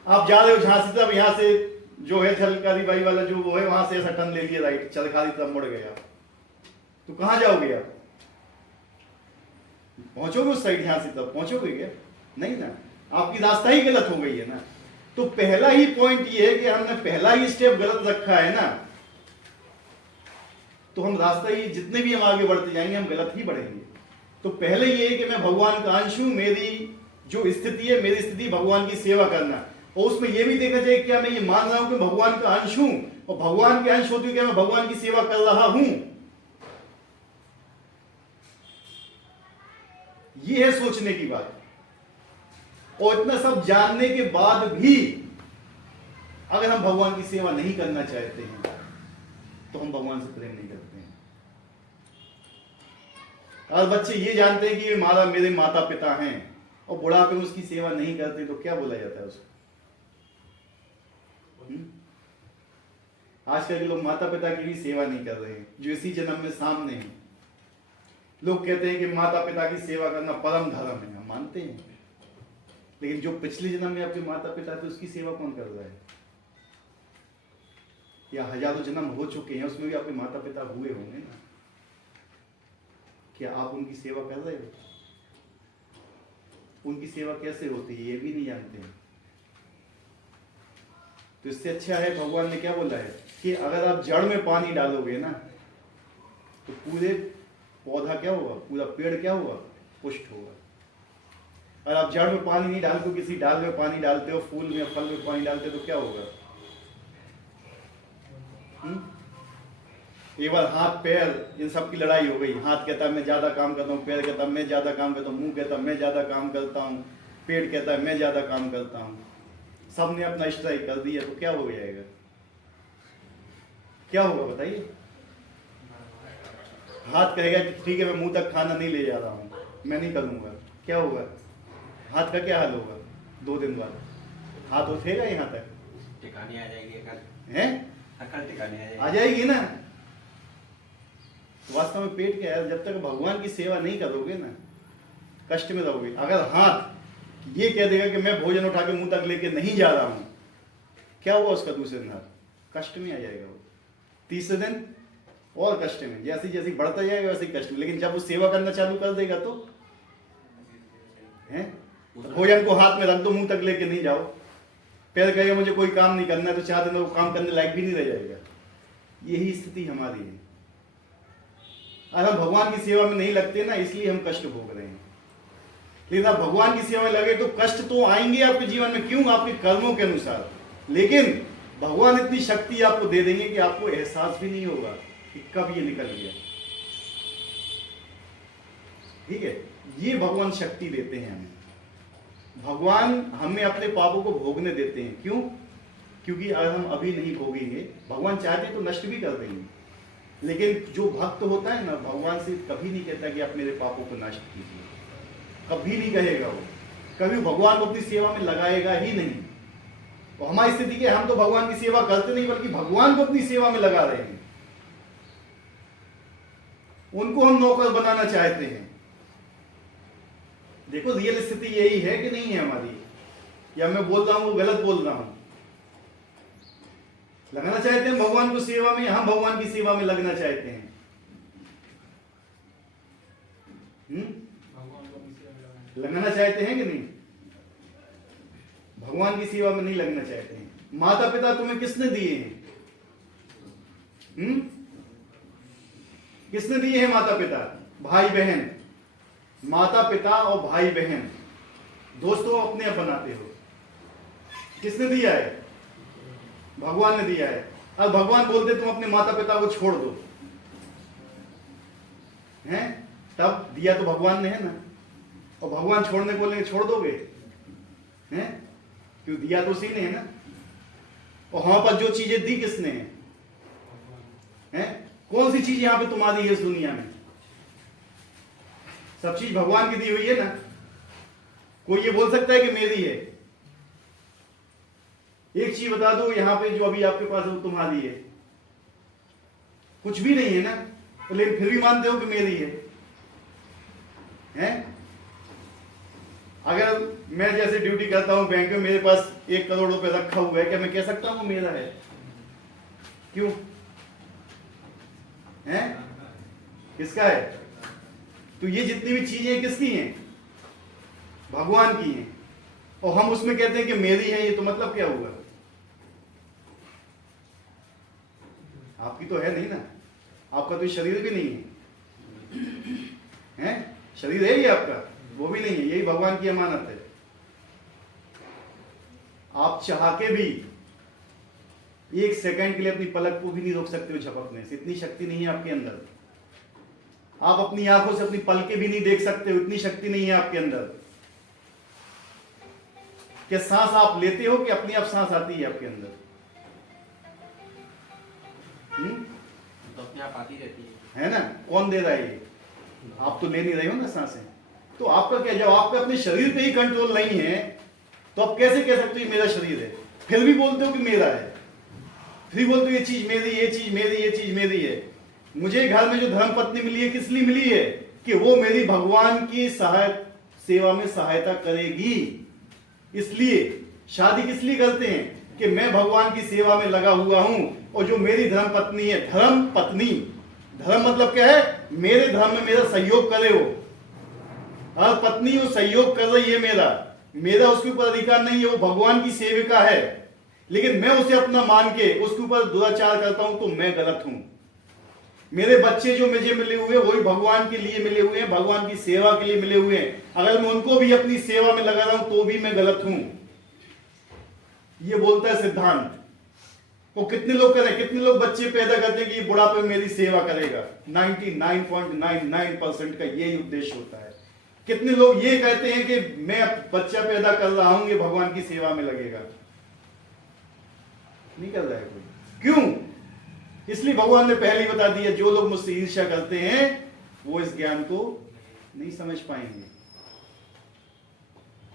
आप जा रहे हो झांसी तरफ, यहां से जो है छलकारी बाई वाला जो वो है वहां से ऐसा टर्न ले लिया राइट, छलकारी तब मुड़ गया, तो कहां जाओगे आप? पहुंचोगे उस साइड, यहां से तब पहुंचोगे क्या? नहीं ना, आपकी रास्ता ही गलत हो गई है ना। तो पहला ही पॉइंट ये है कि हमने पहला ही स्टेप गलत रखा है ना, तो हम रास्ता ही जितने भी हम आगे बढ़ते जाएंगे हम गलत ही बढ़ेंगे। तो पहले ये है कि मैं भगवान का अंश हूं, मेरी जो स्थिति है मेरी स्थिति भगवान की सेवा करना, और उसमें यह भी देखना चाहिए क्या मैं ये मान रहा हूं कि भगवान का अंश हूं, और भगवान के अंश होते हुए क्या मैं भगवान की सेवा कर रहा हूं। ये है सोचने की बात। और इतना सब जानने के बाद भी अगर हम भगवान की सेवा नहीं करना चाहते हैं तो हम भगवान से प्रेम नहीं करते हैं। और बच्चे ये जानते हैं कि ये मेरे माता पिता हैं और बुढ़ापे में उसकी सेवा नहीं करते तो क्या बोला जाता है उसको? आजकल के लोग माता पिता की भी सेवा नहीं कर रहे हैं जो इसी जन्म में सामने हैं। लोग कहते हैं कि माता पिता की सेवा करना परम धर्म है, हम मानते हैं, लेकिन जो पिछले जन्म में आपके माता पिता थे उसकी सेवा कौन कर रहा है? या हजारों जन्म हो चुके हैं उसमें भी आपके माता पिता हुए होंगे ना, क्या आप उनकी सेवा कर रहे हो? उनकी सेवा कैसे होती है ये भी नहीं जानते हैं। तो इससे अच्छा है भगवान ने क्या बोला है कि अगर आप जड़ में पानी डालोगे ना तो पूरे पौधा क्या होगा, पूरा पेड़ क्या होगा, पुष्ट होगा। और आप जड़ में पानी नहीं डालते हो, किसी डाल में पानी डालते हो, फूल में फल में पानी डालते हो तो क्या होगा? एक बार हाथ पैर इन सब की लड़ाई हो गई। हाथ कहता है मैं ज्यादा काम करता हूँ, पैर कहता है मैं ज्यादा काम करता हूँ, मुंह कहता है मैं ज्यादा काम करता हूँ, पेट कहता है मैं ज्यादा काम करता हूँ। सबने अपना स्ट्राइक कर दिया तो क्या हो जाएगा? क्या होगा बताइए? हाथ कहेगा कि ठीक है मैं मुंह तक खाना नहीं ले जा रहा हूँ, मैं नहीं करूंगा, क्या होगा? हाथ का क्या हाल होगा? 2 दिन बाद हाथ उठेगा यहाँ तक? टिकाने आ जाएगी अकल, हैं? अकल टिकाने आ जाएगी ना। वास्तव में पेट क्या है, जब तक भगवान की सेवा नहीं करोगे ना कष्ट में रहोगे। अगर हाथ ये कह देगा कि मैं भोजन उठा के मुंह तक लेके नहीं जा रहा हूं, क्या हुआ उसका? दूसरे दिन हाथ कष्ट में आ जाएगा वो, तीसरे दिन और कष्ट में, जैसे जैसे बढ़ता जाएगा वैसे कष्ट में। लेकिन जब वो सेवा करना चालू कर देगा तो हैं, भोजन को हाथ में रख दो, मुंह तक लेके नहीं जाओ। पैर कहेगा मुझे कोई काम नहीं करना है तो 4 दिन वो काम करने लायक भी नहीं रह जाएगा। यही स्थिति हमारी है। अगर हम भगवान की सेवा में नहीं लगते ना, इसलिए हम कष्ट भोग रहे हैं। लेकिन आप भगवान की सेवा में लगे तो कष्ट तो आएंगे आपके जीवन में, क्यों? आपके कर्मों के अनुसार। लेकिन भगवान इतनी शक्ति आपको दे देंगे कि आपको एहसास भी नहीं होगा कि कब ये निकल गया। ठीक है, ये भगवान शक्ति देते हैं हमें। भगवान हमें अपने पापों को भोगने देते हैं। क्यों? क्योंकि अगर हम अभी नहीं भोगेंगे, भगवान चाहते तो नष्ट भी कर देंगे, लेकिन जो भक्त होता है ना, भगवान से कभी नहीं कहता कि आप मेरे पापों को नष्ट कीजिए, कभी नहीं कहेगा वो। कभी भगवान को अपनी सेवा में लगाएगा ही नहीं। तो हमारी स्थिति क्या है, हम तो भगवान की सेवा करते नहीं बल्कि भगवान को अपनी सेवा में लगा रहे हैं। उनको हम नौकर बनाना चाहते हैं। देखो रियल स्थिति यही है कि नहीं है हमारी, या मैं बोल रहा हूं वो गलत बोल रहा हूं? लगाना चाहते हैं भगवान को सेवा में, हम भगवान की सेवा में लगना चाहते हैं। लगना चाहते हैं कि नहीं? भगवान की सेवा में नहीं लगना चाहते हैं। माता पिता तुम्हें किसने दिए हैं? किसने दिए हैं माता पिता? भाई बहन। माता पिता और भाई बहन दोस्तों अपने आप बनाते हो। किसने दिया है? भगवान ने दिया है। अब भगवान बोलते तुम अपने माता पिता को छोड़ दो, हैं? तब दिया तो भगवान ने है ना, और भगवान छोड़ने बोलेंगे छोड़ दोगे? हैं? क्यों? दिया तो उसी ने है ना। और हमारे पास जो चीजें दी किसने है? हैं? कौन सी चीज यहां पे तुम्हारी है इस दुनिया में? सब चीज भगवान की दी हुई है ना। कोई ये बोल सकता है कि मेरी है? एक चीज बता दो यहां पे जो अभी आपके पास है वो तुम्हारी है? कुछ भी नहीं है ना, लेकिन फिर भी मानते हो कि मेरी है? हैं? अगर मैं जैसे ड्यूटी करता हूं बैंक में, मेरे पास 1 करोड़ रुपए रखा हुआ है, क्या मैं कह सकता हूं मेरा है? क्यों है? किसका है? तो ये जितनी भी चीजें किसकी हैं? भगवान की हैं। और हम उसमें कहते हैं कि मेरी है, ये तो मतलब क्या हुआ? आपकी तो है नहीं ना, आपका तो शरीर भी नहीं है, शरीर है ये आपका, वो भी नहीं है, यही भगवान की अमानत है। आप चाह के भी 1 सेकंड के लिए अपनी पलक को भी नहीं रोक सकते हो झपकने से, इतनी शक्ति नहीं है आपके अंदर। आप अपनी आंखों से अपनी पलकें भी नहीं देख सकते हो, इतनी शक्ति नहीं है आपके अंदर। क्या सांस आप लेते हो कि अपनी आप सांस आती है आपके अंदर? तो अपने आप आती रहती है ना? कौन दे रहा है ये? आप तो ले नहीं रहे हो ना सांसें। तो आपका क्या, जब आपका अपने शरीर पे ही कंट्रोल नहीं है तो आप कैसे कह सकते हो ये मेरा शरीर है? फिर भी बोलते हो कि मेरा है, फिर बोलते हो ये चीज मेरी, ये चीज मेरी, ये चीज मेरी है। मुझे घर में जो धर्म पत्नी मिली है किस लिए मिली है? कि वो मेरी भगवान की सेवा में सहायता करेगी। इसलिए शादी किस लिए करते हैं? कि मैं भगवान की सेवा में लगा हुआ हूं, और जो मेरी धर्म पत्नी है, धर्म पत्नी, धर्म मतलब क्या है? मेरे धर्म में मेरा सहयोग करे वो। हर पत्नी वो सहयोग कर रही है मेरा उसके ऊपर अधिकार नहीं है, वो भगवान की सेविका है। लेकिन मैं उसे अपना मान के उसके ऊपर दुराचार करता हूं तो मैं गलत हूं। मेरे बच्चे जो मुझे मिले हुए वही भगवान के लिए मिले हुए हैं, भगवान की सेवा के लिए मिले हुए हैं। अगर मैं उनको भी अपनी सेवा में लगा रहा हूं तो भी मैं गलत हूं। ये बोलता है सिद्धांत। वो कितने लोग करें, कितने लोग बच्चे पैदा करते हैं कि ये बुढ़ापे में मेरी सेवा करेगा? 99.99% का यही उद्देश्य होता है। कितने लोग ये कहते हैं कि मैं बच्चा पैदा कर रहा हूं, ये भगवान की सेवा में लगेगा? नहीं कर रहा है कोई। क्यों? इसलिए भगवान ने पहले ही बता दिया, जो लोग मुझसे ईर्ष्या करते हैं वो इस ज्ञान को नहीं समझ पाएंगे।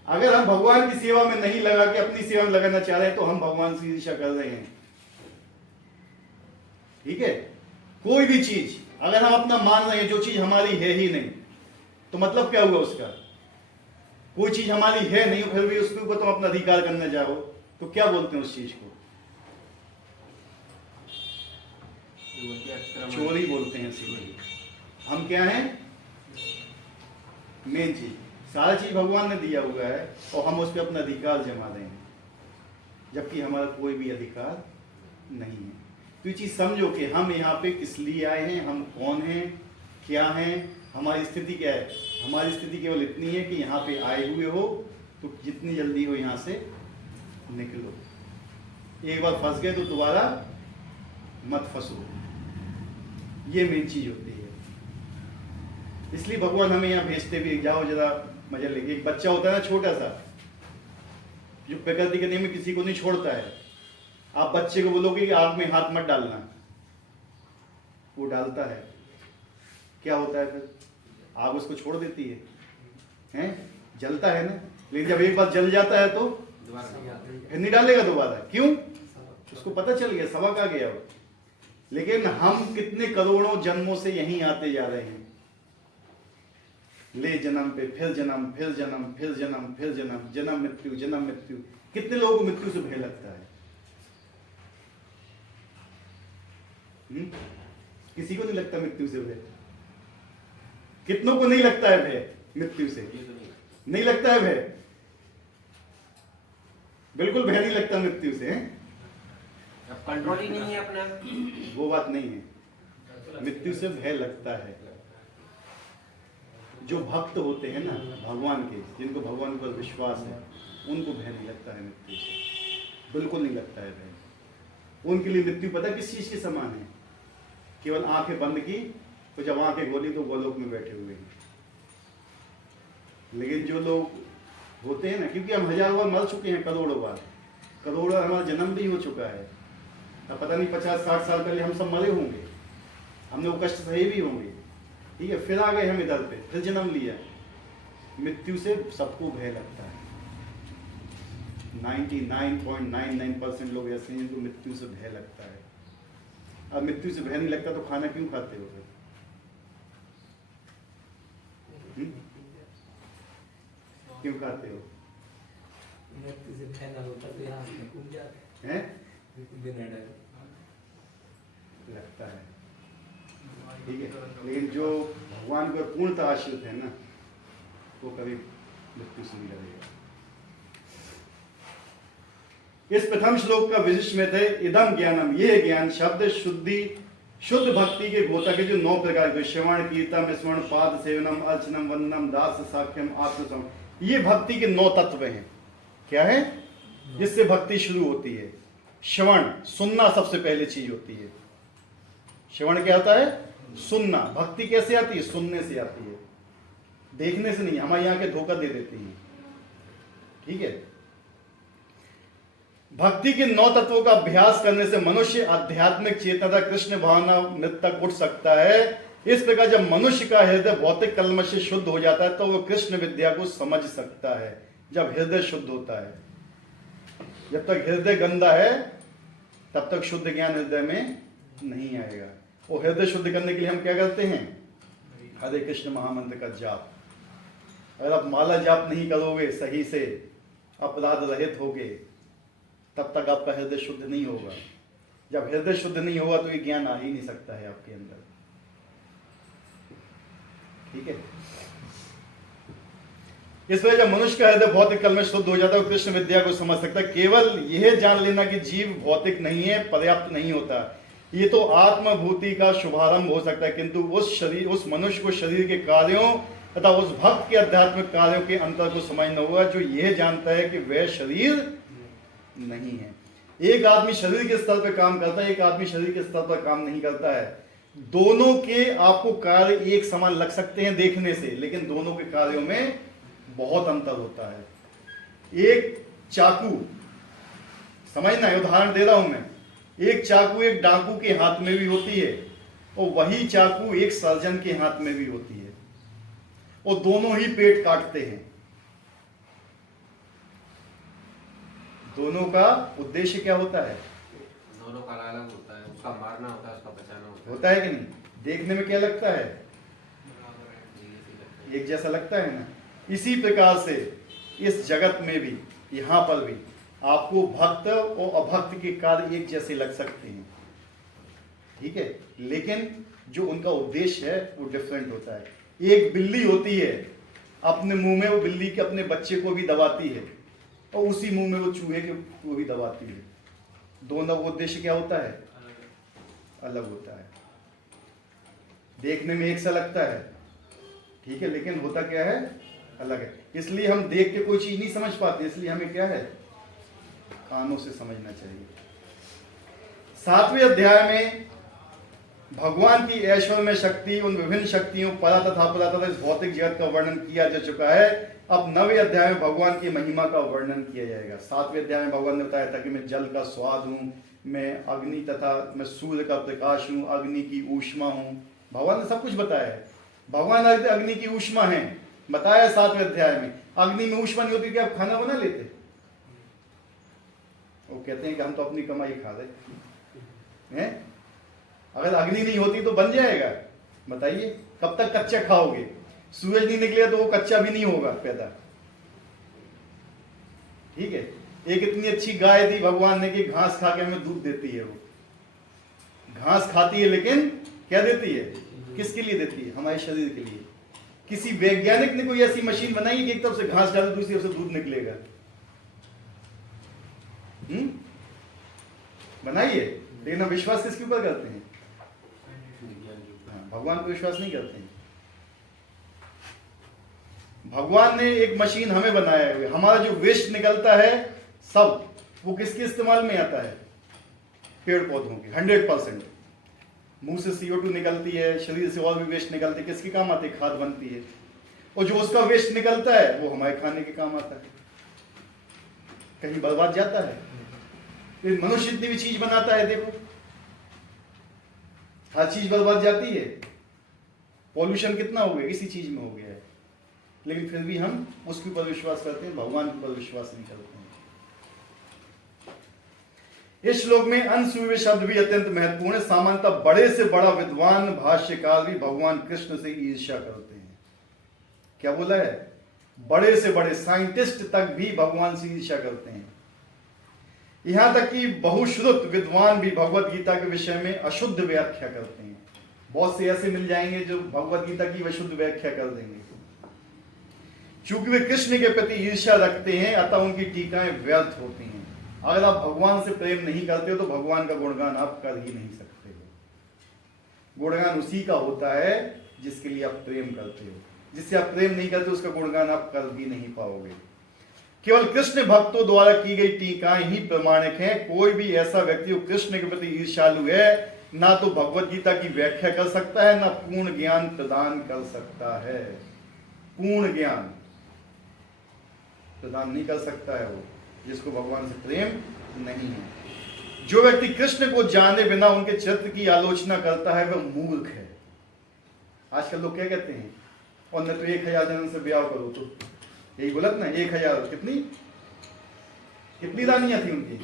अगर हम भगवान की सेवा में नहीं लगा के अपनी सेवा में लगाना चाह रहे हैं तो हम भगवान से ईर्ष्या कर रहे हैं। ठीक है? कोई भी चीज अगर हम अपना मान रहे हैं, जो चीज हमारी है ही नहीं, तो मतलब क्या हुआ उसका? कोई चीज हमारी है नहीं, फिर भी उसके ऊपर तुम अपना अधिकार करने जाओ तो क्या बोलते हैं उस चीज को? चोरी बोलते हैं। सीधी हम क्या हैं? मेन चीज, सारा चीज भगवान ने दिया हुआ है और हम उस पर अपना अधिकार जमा रहे हैं, जबकि हमारा कोई भी अधिकार नहीं है। तो ये चीज समझो कि हम यहाँ पे किस लिए आए हैं, हम कौन हैं, क्या हैं, हमारी स्थिति क्या है। हमारी स्थिति केवल इतनी है कि यहाँ पे आए हुए हो तो जितनी जल्दी हो यहाँ से निकलो। एक बार फंस गए तो दोबारा मत फंसो। ये मेन चीज होती है। इसलिए भगवान हमें यहाँ भेजते भी, जाओ जरा मजा लेके। एक बच्चा होता है ना छोटा सा, जो प्रकृति के नियम में किसी को नहीं छोड़ता है। आप बच्चे को बोलोगे कि आग में हाथ मत डालना, वो डालता है, क्या होता है फिर? आग उसको छोड़ देती है, हैं? जलता है ना। लेकिन जब एक बार जल जाता है तो फिर नहीं डालेगा दोबारा। क्यों? उसको पता चल गया, सबक आ गया वो। लेकिन हम कितने करोड़ों जन्मों से यहीं आते जा रहे हैं, ले जन्म पे फिर जन्म, फिर जन्म, फिर जन्म, फिर जन्म, जन्म मृत्यु, जन्म मृत्यु। कितने लोगों को मृत्यु से भय लगता है? किसी को नहीं लगता मृत्यु से भय? कितनों को नहीं लगता है भय मृत्यु से? नहीं लगता है भय, बिल्कुल भय नहीं लगता मृत्यु से। कंट्रोल ही नहीं है अपना। वो बात नहीं है, मृत्यु से भय लगता है। जो भक्त होते हैं ना भगवान के, जिनको भगवान पर विश्वास है, उनको भय नहीं लगता है मृत्यु से, बिल्कुल नहीं लगता है भय। उनके लिए मृत्यु पता किस चीज के समान है? केवल आंखें बंद की तो जब आंखें खोली तो गोलोक में बैठे हुए हैं। लेकिन जो लोग होते हैं ना, क्योंकि हम हजारों बार मर चुके हैं, करोड़ों बार, करोड़ों बार हमारा जन्म भी हो चुका है। अब पता नहीं 50-60 साल पहले हम सब मरे होंगे, हमने वो कष्ट सहे भी होंगे। ठीक है, फिर आ गए हम इधर पे, फिर जन्म लिया। मृत्यु से सबको भय लगता है। 99.99% लोग ऐसे हैं जिनको मृत्यु से भय लगता है। अब मृत्यु से भय नहीं लगता तो खाना क्यों खाते हो फिर? क्यों खाते हो? व्यक्ति से फैला होता तो यहाँ से कूद जाते हैं? बिना डरे। लगता है, ठीक है, लेकिन जो भगवान पर पूर्णतः आश्रित है ना, वो कभी मृत्यु से नहीं डरेगा। इस प्रथम श्लोक का विशिष्ट में थे इदम ज्ञानम, ये ज्ञान शब्द शुद्धि शुद्ध भक्ति के गोता के जो 9 प्रकार के श्रवण कीर्तन स्मरण पाद सेवनम अर्चनम वंदनम दास साख्यम आत्मसम, ये भक्ति के 9 तत्व हैं। क्या है? जिससे भक्ति शुरू होती है। श्रवण, सुनना सबसे पहले चीज होती है। श्रवण क्या होता है? सुनना। भक्ति कैसे आती है? सुनने से आती है, देखने से नहीं। हमारे यहाँ के धोखा दे देते हैं, ठीक है। भक्ति के 9 तत्वों का अभ्यास करने से मनुष्य आध्यात्मिक चेतना कृष्ण भावना मृत तक उठ सकता है। इस प्रकार जब मनुष्य का हृदय भौतिक कलमश से शुद्ध हो जाता है तो वह कृष्ण विद्या को समझ सकता है। जब हृदय शुद्ध होता है, जब तक हृदय गंदा है तब तक शुद्ध ज्ञान हृदय में नहीं आएगा। और हृदय शुद्ध करने के लिए हम क्या करते हैं? हरे कृष्ण महामंत्र का जाप। अगर आप माला जाप नहीं करोगे सही से, अपराध रहित होगे, तब तक आपका हृदय शुद्ध नहीं होगा। जब हृदय शुद्ध नहीं होगा तो ये ज्ञान आ ही नहीं सकता है आपके अंदर, ठीक है। इस वजह जब मनुष्य का हृदय भौतिक कल में शुद्ध हो जाता है, वो कृष्ण विद्या को समझ सकता है। केवल यह जान लेना कि जीव भौतिक नहीं है पर्याप्त नहीं होता। ये तो आत्मभूति का शुभारंभ हो सकता है, किंतु उस मनुष्य को शरीर के कार्यों तथा उस भक्त के आध्यात्मिक कार्यों के अंतर को समझना होगा जो यह जानता है कि वह शरीर नहीं है। एक आदमी शरीर के स्तर पर काम करता है, एक आदमी शरीर के स्तर पर काम नहीं करता है। दोनों के आपको कार्य एक समान लग सकते हैं देखने से, लेकिन दोनों के कार्यों में बहुत अंतर होता है। एक चाकू, समझना है, उदाहरण दे रहा हूं मैं। एक चाकू एक डाकू के हाथ में भी होती है और वही चाकू एक सर्जन के हाथ में भी होती है, और दोनों ही पेट काटते हैं। दोनों का उद्देश्य क्या होता है? दोनों का अलग होता है, उसका मारना होता है, उसका बचाना होता है कि नहीं? देखने में क्या लगता है? बराबर है। एक जैसा लगता है ना। इसी प्रकार से इस जगत में भी, यहां पर भी आपको भक्त और अभक्त के कार्य एक जैसे लग सकते हैं, ठीक है, लेकिन जो उनका उद्देश्य है वो डिफरेंट होता है। एक बिल्ली होती है, अपने मुंह में वो बिल्ली के अपने बच्चे को भी दबाती है, और उसी मुंह में वो चूहे को भी दबाती है। दोनों का उद्देश्य क्या होता है? अलग होता है। देखने में एक सा लगता है, ठीक है, लेकिन होता क्या है? अलग है। इसलिए हम देख के कोई चीज नहीं समझ पाते, इसलिए हमें क्या है? कानों से समझना चाहिए। 7वें अध्याय में भगवान की ऐश्वर्य में शक्ति, उन विभिन्न शक्तियों परा तथा अपरा तथा इस भौतिक जगत का वर्णन किया जा चुका है। अब 9वें अध्याय में भगवान की महिमा का वर्णन किया जाएगा। 7वें अध्याय में भगवान ने बताया था कि मैं जल का स्वाद हूं, मैं अग्नि तथा मैं सूर्य का प्रकाश हूं, अग्नि की ऊष्मा हूं। भगवान ने सब कुछ बताया है। भगवान अग्नि की ऊष्मा है, बताया 7वें अध्याय में। अग्नि में ऊष्मा नहीं होती कि आप खाना बना लेते? वो कहते हैं कि हम तो अपनी कमाई खा रहे हैं। अगर अग्नि नहीं होती तो बन जाएगा? बताइए, कब तक कच्चा खाओगे? सूरज नहीं निकलेगा तो वो कच्चा भी नहीं होगा पैदा, ठीक है। एक इतनी अच्छी गाय दी भगवान ने कि घास खा के हमें दूध देती है। वो घास खाती है लेकिन क्या देती है? किसके लिए देती है? हमारे शरीर के लिए। किसी वैज्ञानिक ने कोई ऐसी मशीन बनाई कि एक तरफ से घास डाले दूसरी तरफ से दूध निकलेगा? बनाइए, लेकिन हम विश्वास किसके ऊपर करते हैं? भगवान को विश्वास नहीं करते हैं। भगवान ने एक मशीन हमें बनाया है। हमारा जो वेस्ट निकलता है सब, वो किसके इस्तेमाल में आता है? पेड़ पौधों के। 100% मुंह से CO2 निकलती है, शरीर से और भी वेस्ट निकलती है, किसके काम आती है? खाद बनती है। और जो उसका वेस्ट निकलता है वो हमारे खाने के काम आता है। कहीं बर्बाद जाता है? फिर मनुष्य इतनी भी चीज बनाता है, देखो हर चीज बर्बाद जाती है। पॉल्यूशन कितना हो गया? इसी चीज में हो गया है, लेकिन फिर भी हम उसके ऊपर विश्वास करते हैं, भगवान के ऊपर विश्वास नहीं करते हैं। इस श्लोक में अनसुवे शब्द भी अत्यंत महत्वपूर्ण है। सामान्यतः बड़े से बड़ा विद्वान भाष्यकार भी भगवान कृष्ण से ईर्ष्या करते हैं। क्या बोला है? बड़े से बड़े साइंटिस्ट तक भी भगवान से ईर्ष्या करते हैं। यहां तक कि बहुश्रुत विद्वान भी भगवत गीता के विषय में अशुद्ध व्याख्या करते हैं। बहुत से ऐसे मिल जाएंगे जो भगवत गीता की विशुद्ध व्याख्या कर देंगे। चूंकि वे कृष्ण के प्रति ईर्ष्या रखते हैं, अतः उनकी टीकाएं व्यर्थ होती हैं। अगर आप भगवान से प्रेम नहीं करते हो तो भगवान का गुणगान आप कर ही नहीं सकते हो। गुणगान उसी का होता है जिसके लिए आप प्रेम करते हो। जिससे आप प्रेम नहीं करते उसका गुणगान आप कर भी नहीं पाओगे। केवल कृष्ण भक्तों द्वारा की गई टीकाएं ही प्रमाणिक हैं। कोई भी ऐसा व्यक्ति जो कृष्ण के प्रति ईर्ष्यालु है, ना तो भगवत गीता की व्याख्या कर सकता है, ना पूर्ण ज्ञान प्रदान कर सकता है। पूर्ण ज्ञान प्रदान नहीं कर सकता है वो, जिसको भगवान से प्रेम नहीं है। जो व्यक्ति कृष्ण को जाने बिना उनके चरित्र की आलोचना करता है वह मूर्ख है। आजकल लोग क्या कहते हैं, और न तो 1000 जन से ब्याह करो, तो यही बोलत ना, 1000 कितनी रानियां थी उनकी?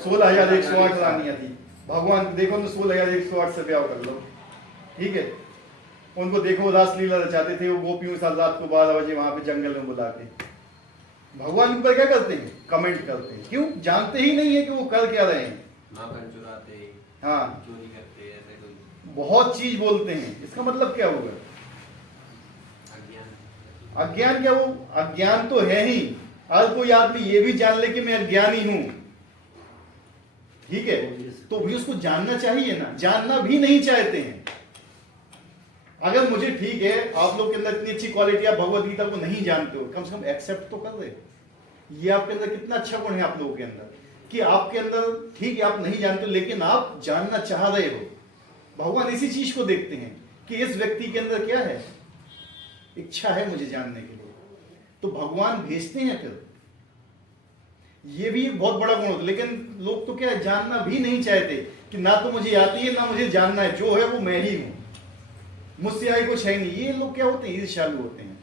16,108 रानियां थी। भगवान देखो तो 16,108 से ब्याह कर लो, ठीक है। उनको देखो रासलीला रचाते थे वो गोपियों के साथ रात को 12 बजे वहां पे जंगल में बुला के। भगवान के ऊपर क्या करते हैं? कमेंट करते हैं। क्यों? जानते ही नहीं है कि वो कर क्या रहे हैं। माखन चुराते, हाँ, चोरी करते, ऐसे कोई बहुत चीज बोलते हैं। इसका मतलब क्या होगा? अज्ञान। अज्ञान क्या? वो अज्ञान तो है ही। अगर कोई आदमी ये भी जान ले कि मैं अज्ञानी हूं, ठीक है, तो भी उसको जानना चाहिए ना। जानना भी नहीं चाहते हैं। अगर मुझे ठीक है, आप लोग के अंदर इतनी अच्छी क्वालिटी, आप भगवत गीता को नहीं जानते हो, कम से कम एक्सेप्ट तो कर दे। ये आपके अंदर कितना अच्छा गुण है आप लोगों के अंदर, कि आपके अंदर ठीक है आप नहीं जानते लेकिन आप जानना चाह रहे हो। भगवान इसी चीज को देखते हैं कि इस व्यक्ति के अंदर क्या है, इच्छा है मुझे जानने के लिए, तो भगवान भेजते हैं। फिर ये भी एक बहुत बड़ा गुण होता है। लेकिन लोग तो क्या है, जानना भी नहीं चाहते कि ना तो मुझे आती है ना मुझे जानना है, जो है वो मैं ही हूं, मुझसे आई कुछ है नहीं। ये लोग क्या होते हैं? ईर्ष्यालु होते हैं।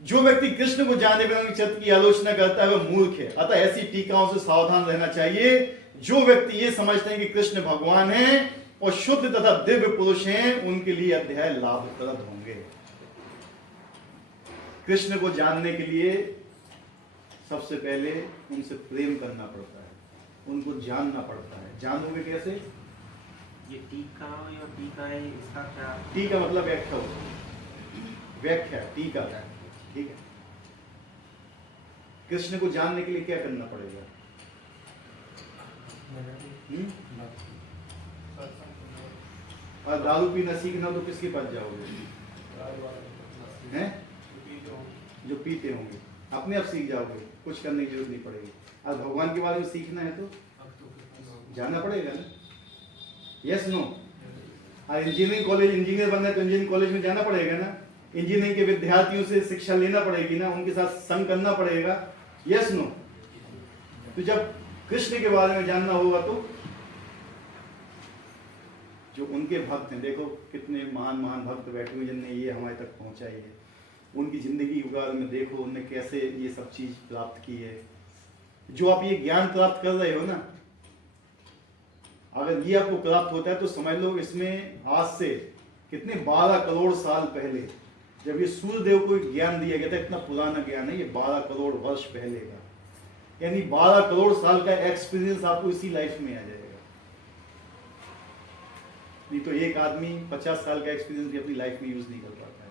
जो व्यक्ति कृष्ण को जाने बिना उनके चरित्र की आलोचना करता है वह मूर्ख है। अतः ऐसी टीकाओं से सावधान रहना चाहिए। जो व्यक्ति ये समझते हैं कि कृष्ण भगवान है और शुद्ध तथा दिव्य पुरुष हैं, उनके लिए अध्याय लाभप्रद होंगे। कृष्ण को जानने के लिए सबसे पहले उनसे प्रेम करना पड़ता है, उनको जानना पड़ता है। जानोगे कैसे? ये टीका या टीका है, इसका क्या? टीका मतलब व्याख्या होती है। व्याख्या, टीका, ठीक है। कृष्ण को जानने के लिए क्या करना पड़ेगा? और दारू पीना सीखना तो किसके पास जाओगे? हैं? जो पीते होंगे, अपने आप सीख जाओगे, कुछ करने की जरूरत नहीं पड़ेगी। और भगवान के बारे में सीखना है तो जाना पड़ेगा ना। Yes no? Engineering college, engineer बनना है तो इंजीनियरिंग कॉलेज में जाना पड़ेगा ना। इंजीनियरिंग के विद्यार्थियों से शिक्षा लेना पड़ेगी ना, उनके साथ संग करना पड़ेगा। Yes no? तो जब कृष्ण के बारे में जानना होगा तो जो उनके भक्त हैं, देखो कितने महान महान भक्त बैठे हुए जिनने ये हमारे तक पहुंचाई है। उनकी जिंदगी के बारे में देखो, उनने कैसे ये सब चीज प्राप्त की है। जो आप ये ज्ञान प्राप्त कर रहे हो ना, अगर ये आपको प्राप्त होता है तो समझ लो इसमें आज से कितने 12 करोड़ साल पहले जब ये सूर्यदेव को ज्ञान दिया गया था, इतना पुराना ज्ञान है ये, 12 करोड़ वर्ष पहले का। यानी 12 करोड़ साल का एक्सपीरियंस आपको इसी लाइफ में आ जाएगा। नहीं तो एक आदमी 50 साल का एक्सपीरियंस भी अपनी लाइफ में यूज नहीं कर पाता है।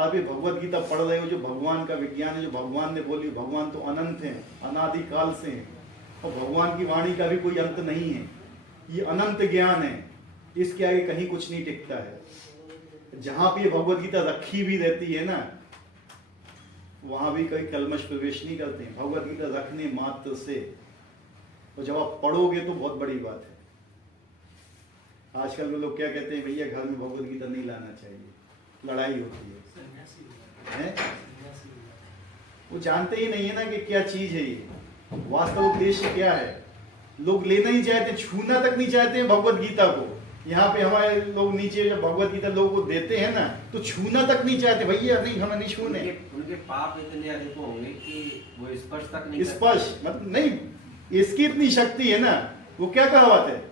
आप ये भगवत गीता पढ़ रहे हो, जो भगवान का विज्ञान है, जो भगवान ने बोली, भगवान तो अनंत हैं, अनादिकाल से हैं, और भगवान की वाणी का भी कोई अंत नहीं है। ये अनंत ज्ञान है, इसके आगे कहीं कुछ नहीं टिकता है। जहां पे ये भगवत गीता रखी भी रहती है ना, वहां भी कोई कलमश प्रवेश नहीं करते हैं। भगवत गीता रखने मात्र से, तो जब आप पढ़ोगे तो बहुत बड़ी बात है। आजकल के लोग क्या कहते हैं, भैया घर में भगवत गीता नहीं लाना चाहिए, लड़ाई होती है। वो जानते ही नहीं है ना कि क्या चीज है ये, वास्तव उद्देश्य क्या है। लोग लेना ही चाहते, छूना तक नहीं चाहते हैं भगवत गीता को। यहाँ पे हमारे लोग नीचे जब भगवत गीता लोगों को देते हैं ना, तो छूना तक नहीं चाहते, भैया नहीं हमें नहीं छूने। उनके पाप इतने अधिक होंगे कि वो स्पर्श तक नहीं, स्पर्श मतलब नहीं, इसकी इतनी शक्ति है ना। वो क्या कहावत है,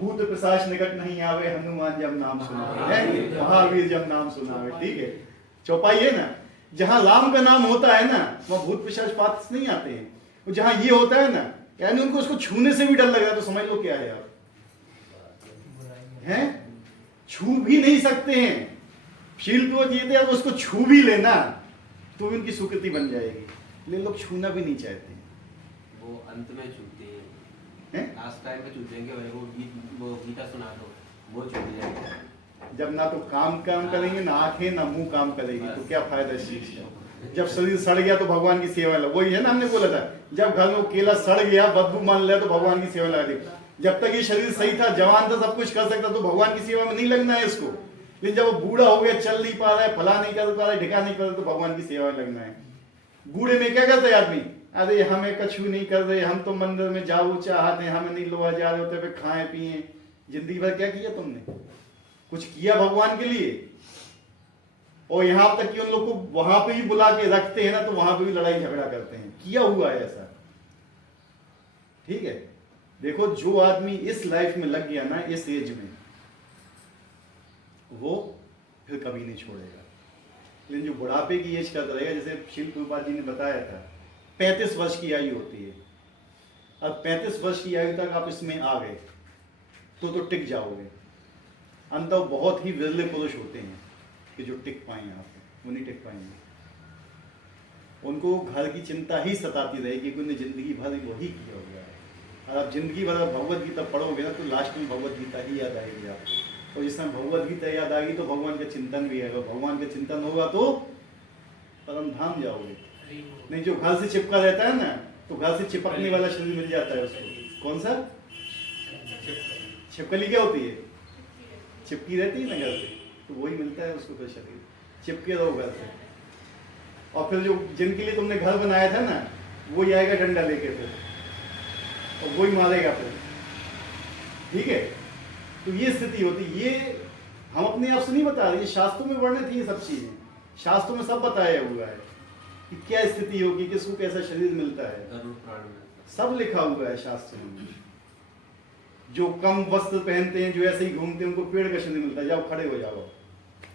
भूत पिशाच निकट नहीं आवे, हनुमान जब नाम सुनावे, महावीर जब नाम सुनावे। ठीक है, चौपाई है ना, जहां राम का नाम होता है ना वहां भूत पिशाच पास नहीं आते हैं। और जहां ये होता है ना, यानी उनको उसको छूने से भी डर लग रहा है, तो समझ लो क्या है यार, हैं छू भी नहीं सकते हैं। शील को जीते हैं, तो उसको छू भी लेना तो उनकी स्वीकृति बन जाएगी, लेकिन लोग छूना भी नहीं चाहते हैं। वो अंत में छूते हैं, हैं? लास्ट टाइम पे छूते हैं कि भाई वो गीता सुना दो, वो छूट जाएगा। जब ना तो काम करेंगे, ना आंखें ना मुंह काम करेगी, तो क्या फायदा इस चीज का। जब शरीर सड़ गया तो भगवान की सेवा लगा, वही है ना हमने बोला था, जब घर में केला सड़ गया, बदबू मान लिया, तो भगवान की सेवा लगा दी। जब तक ये शरीर सही था, जवान था, सब कुछ कर सकता, तो भगवान की सेवा में नहीं लगना है इसको। लेकिन जब वो बूढ़ा हो गया, चल नहीं पा रहा है, फला नहीं कर पा रहा है, ढिका नहीं कर रहा, तो भगवान की सेवा में लगना है। बूढ़े में क्या करते आदमी, अरे हमें कछु नहीं कर रहे, हम तो मंदिर में जाओ चाहते हैं, हमें नहीं लोहा जा रहे होते, खाएं पिए। जिंदगी भर क्या किया तुमने, कुछ किया भगवान के लिए? और यहां तक कि उन लोग को वहां पे ही बुला के रखते हैं ना, तो वहां पे भी लड़ाई झगड़ा करते हैं, किया हुआ है ऐसा। ठीक है, देखो जो आदमी इस लाइफ में लग गया ना, इस एज में, वो फिर कभी नहीं छोड़ेगा। लेकिन जो बुढ़ापे की एज का रहेगा, जैसे शिल प्रभुपाद जी ने बताया था, 35 वर्ष की आयु होती है। अब 35 वर्ष की आयु तक आप इसमें आ गए तो टिक जाओगे। अंत बहुत ही विरले पुरुष होते हैं कि जो टिक पाए यहाँ पे, वो नहीं टिक पाएंगे। उनको घर की चिंता ही सताती रहेगी कि उन्हें जिंदगी भर वही किया हो गया है। और आप जिंदगी भर भगवत गीता पढ़ोगे ना, तो लास्ट में भगवत गीता ही याद आएगी आपको। और जिस समय भगवत गीता याद आएगी तो भगवान का चिंतन भी आएगा। भगवान का चिंतन होगा तो परम धाम जाओगे। नहीं, जो घर से चिपका रहता है ना, तो घर से चिपकने वाला शरीर मिल जाता है उसको। कौन सा? छिपकली क्या होती है? चिपकी रहती है ना घर से, तो वही मिलता है उसको फिर शरीर। चिपके रहो घर से। और फिर जो जिनके लिए तुमने घर बनाया था ना, वही आएगा डंडा लेके फिर, और वही मारेगा फिर। ठीक है, तो ये स्थिति होती है। ये हम अपने आप से नहीं बता रहे, ये शास्त्रों में वर्णित थी ये सब चीजें। शास्त्रों में सब बताया हुआ है कि क्या स्थिति होगी, किसको कैसा शरीर मिलता है, गरुड़ पुराण में सब लिखा हुआ है शास्त्रों में। जो कम वस्त्र पहनते हैं, जो ऐसे ही घूमते हैं, उनको पेड़ का शरीर मिलता है। जाओ खड़े हो जाओ,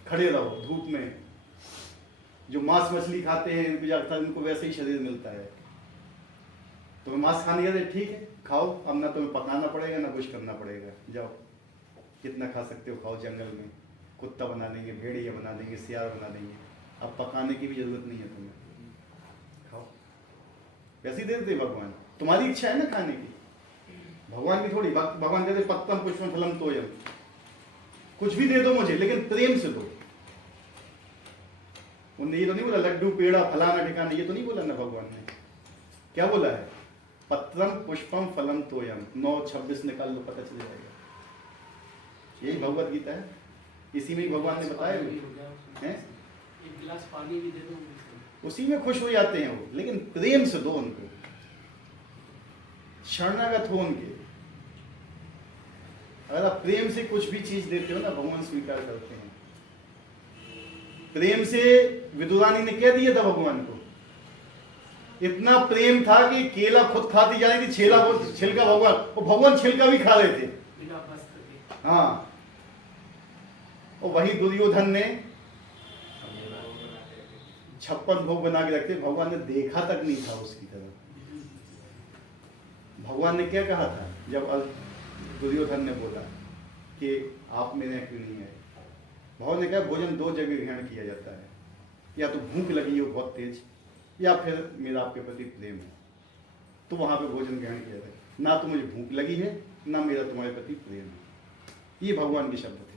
खड़े रहो धूप में। जो मांस मछली खाते हैं उनको वैसे ही शरीर मिलता है। तुम्हें मांस खाने का ठीक है, खाओ। अब ना तुम्हें पकाना पड़ेगा ना कुछ करना पड़ेगा। जाओ कितना खा सकते हो खाओ। जंगल में कुत्ता बना देंगे, भेड़िया बना देंगे, सियार बना देंगे। अब पकाने की भी जरूरत नहीं है तुम्हें, खाओ। वैसे ही दे देते भगवान। तुम्हारी इच्छा है ना खाने की, भगवान की थोड़ी। भगवान कहते पत्तम पुष्पम फलम तोयम, कुछ भी दे दो मुझे, लेकिन प्रेम से दो। उन्होंने ये तो नहीं बोला लड्डू पेड़ा फलाना ठिकाना, ये तो नहीं बोला ना भगवान ने। क्या बोला है? पत्रम पुष्पम फलम तोयम। 9:26 निकाल लो, पता चल जाएगा। यही भगवत गीता है, इसी में ही भगवान ने बताया हैं। एक गिलास पानी भी दे दो, उसी में खुश हो जाते हैं वो। लेकिन प्रेम से दो उनको, शरणागत हो उनके। अगर आप प्रेम से कुछ भी चीज देते हो ना, भगवान स्वीकार करते हैं। प्रेम से विदुरानी ने कह दिया था भगवान को, इतना प्रेम था कि केला खुद खाती जा रही थी, छिलका भगवान, और भगवान छिलका भी खा रहे थे बिना वस्त्र के। हाँ। और वही दुर्योधन ने 56 भोग बना के रखते, भगवान ने देखा तक नहीं था उसकी तरफ। भगवान ने क्या कहा था जब दुर्योधन ने बोला कि आप मेरे यहाँ क्यों नहीं आए? भगवान ने कहा भोजन 2 जगह ग्रहण किया जाता है, या तो भूख लगी हो बहुत तेज, या फिर मेरा आपके प्रति प्रेम है, तो वहां पे भोजन ग्रहण किया जाता है। ना तो मुझे भूख लगी है, ना मेरा तुम्हारे प्रति प्रेम है। ये भगवान के शब्द थे।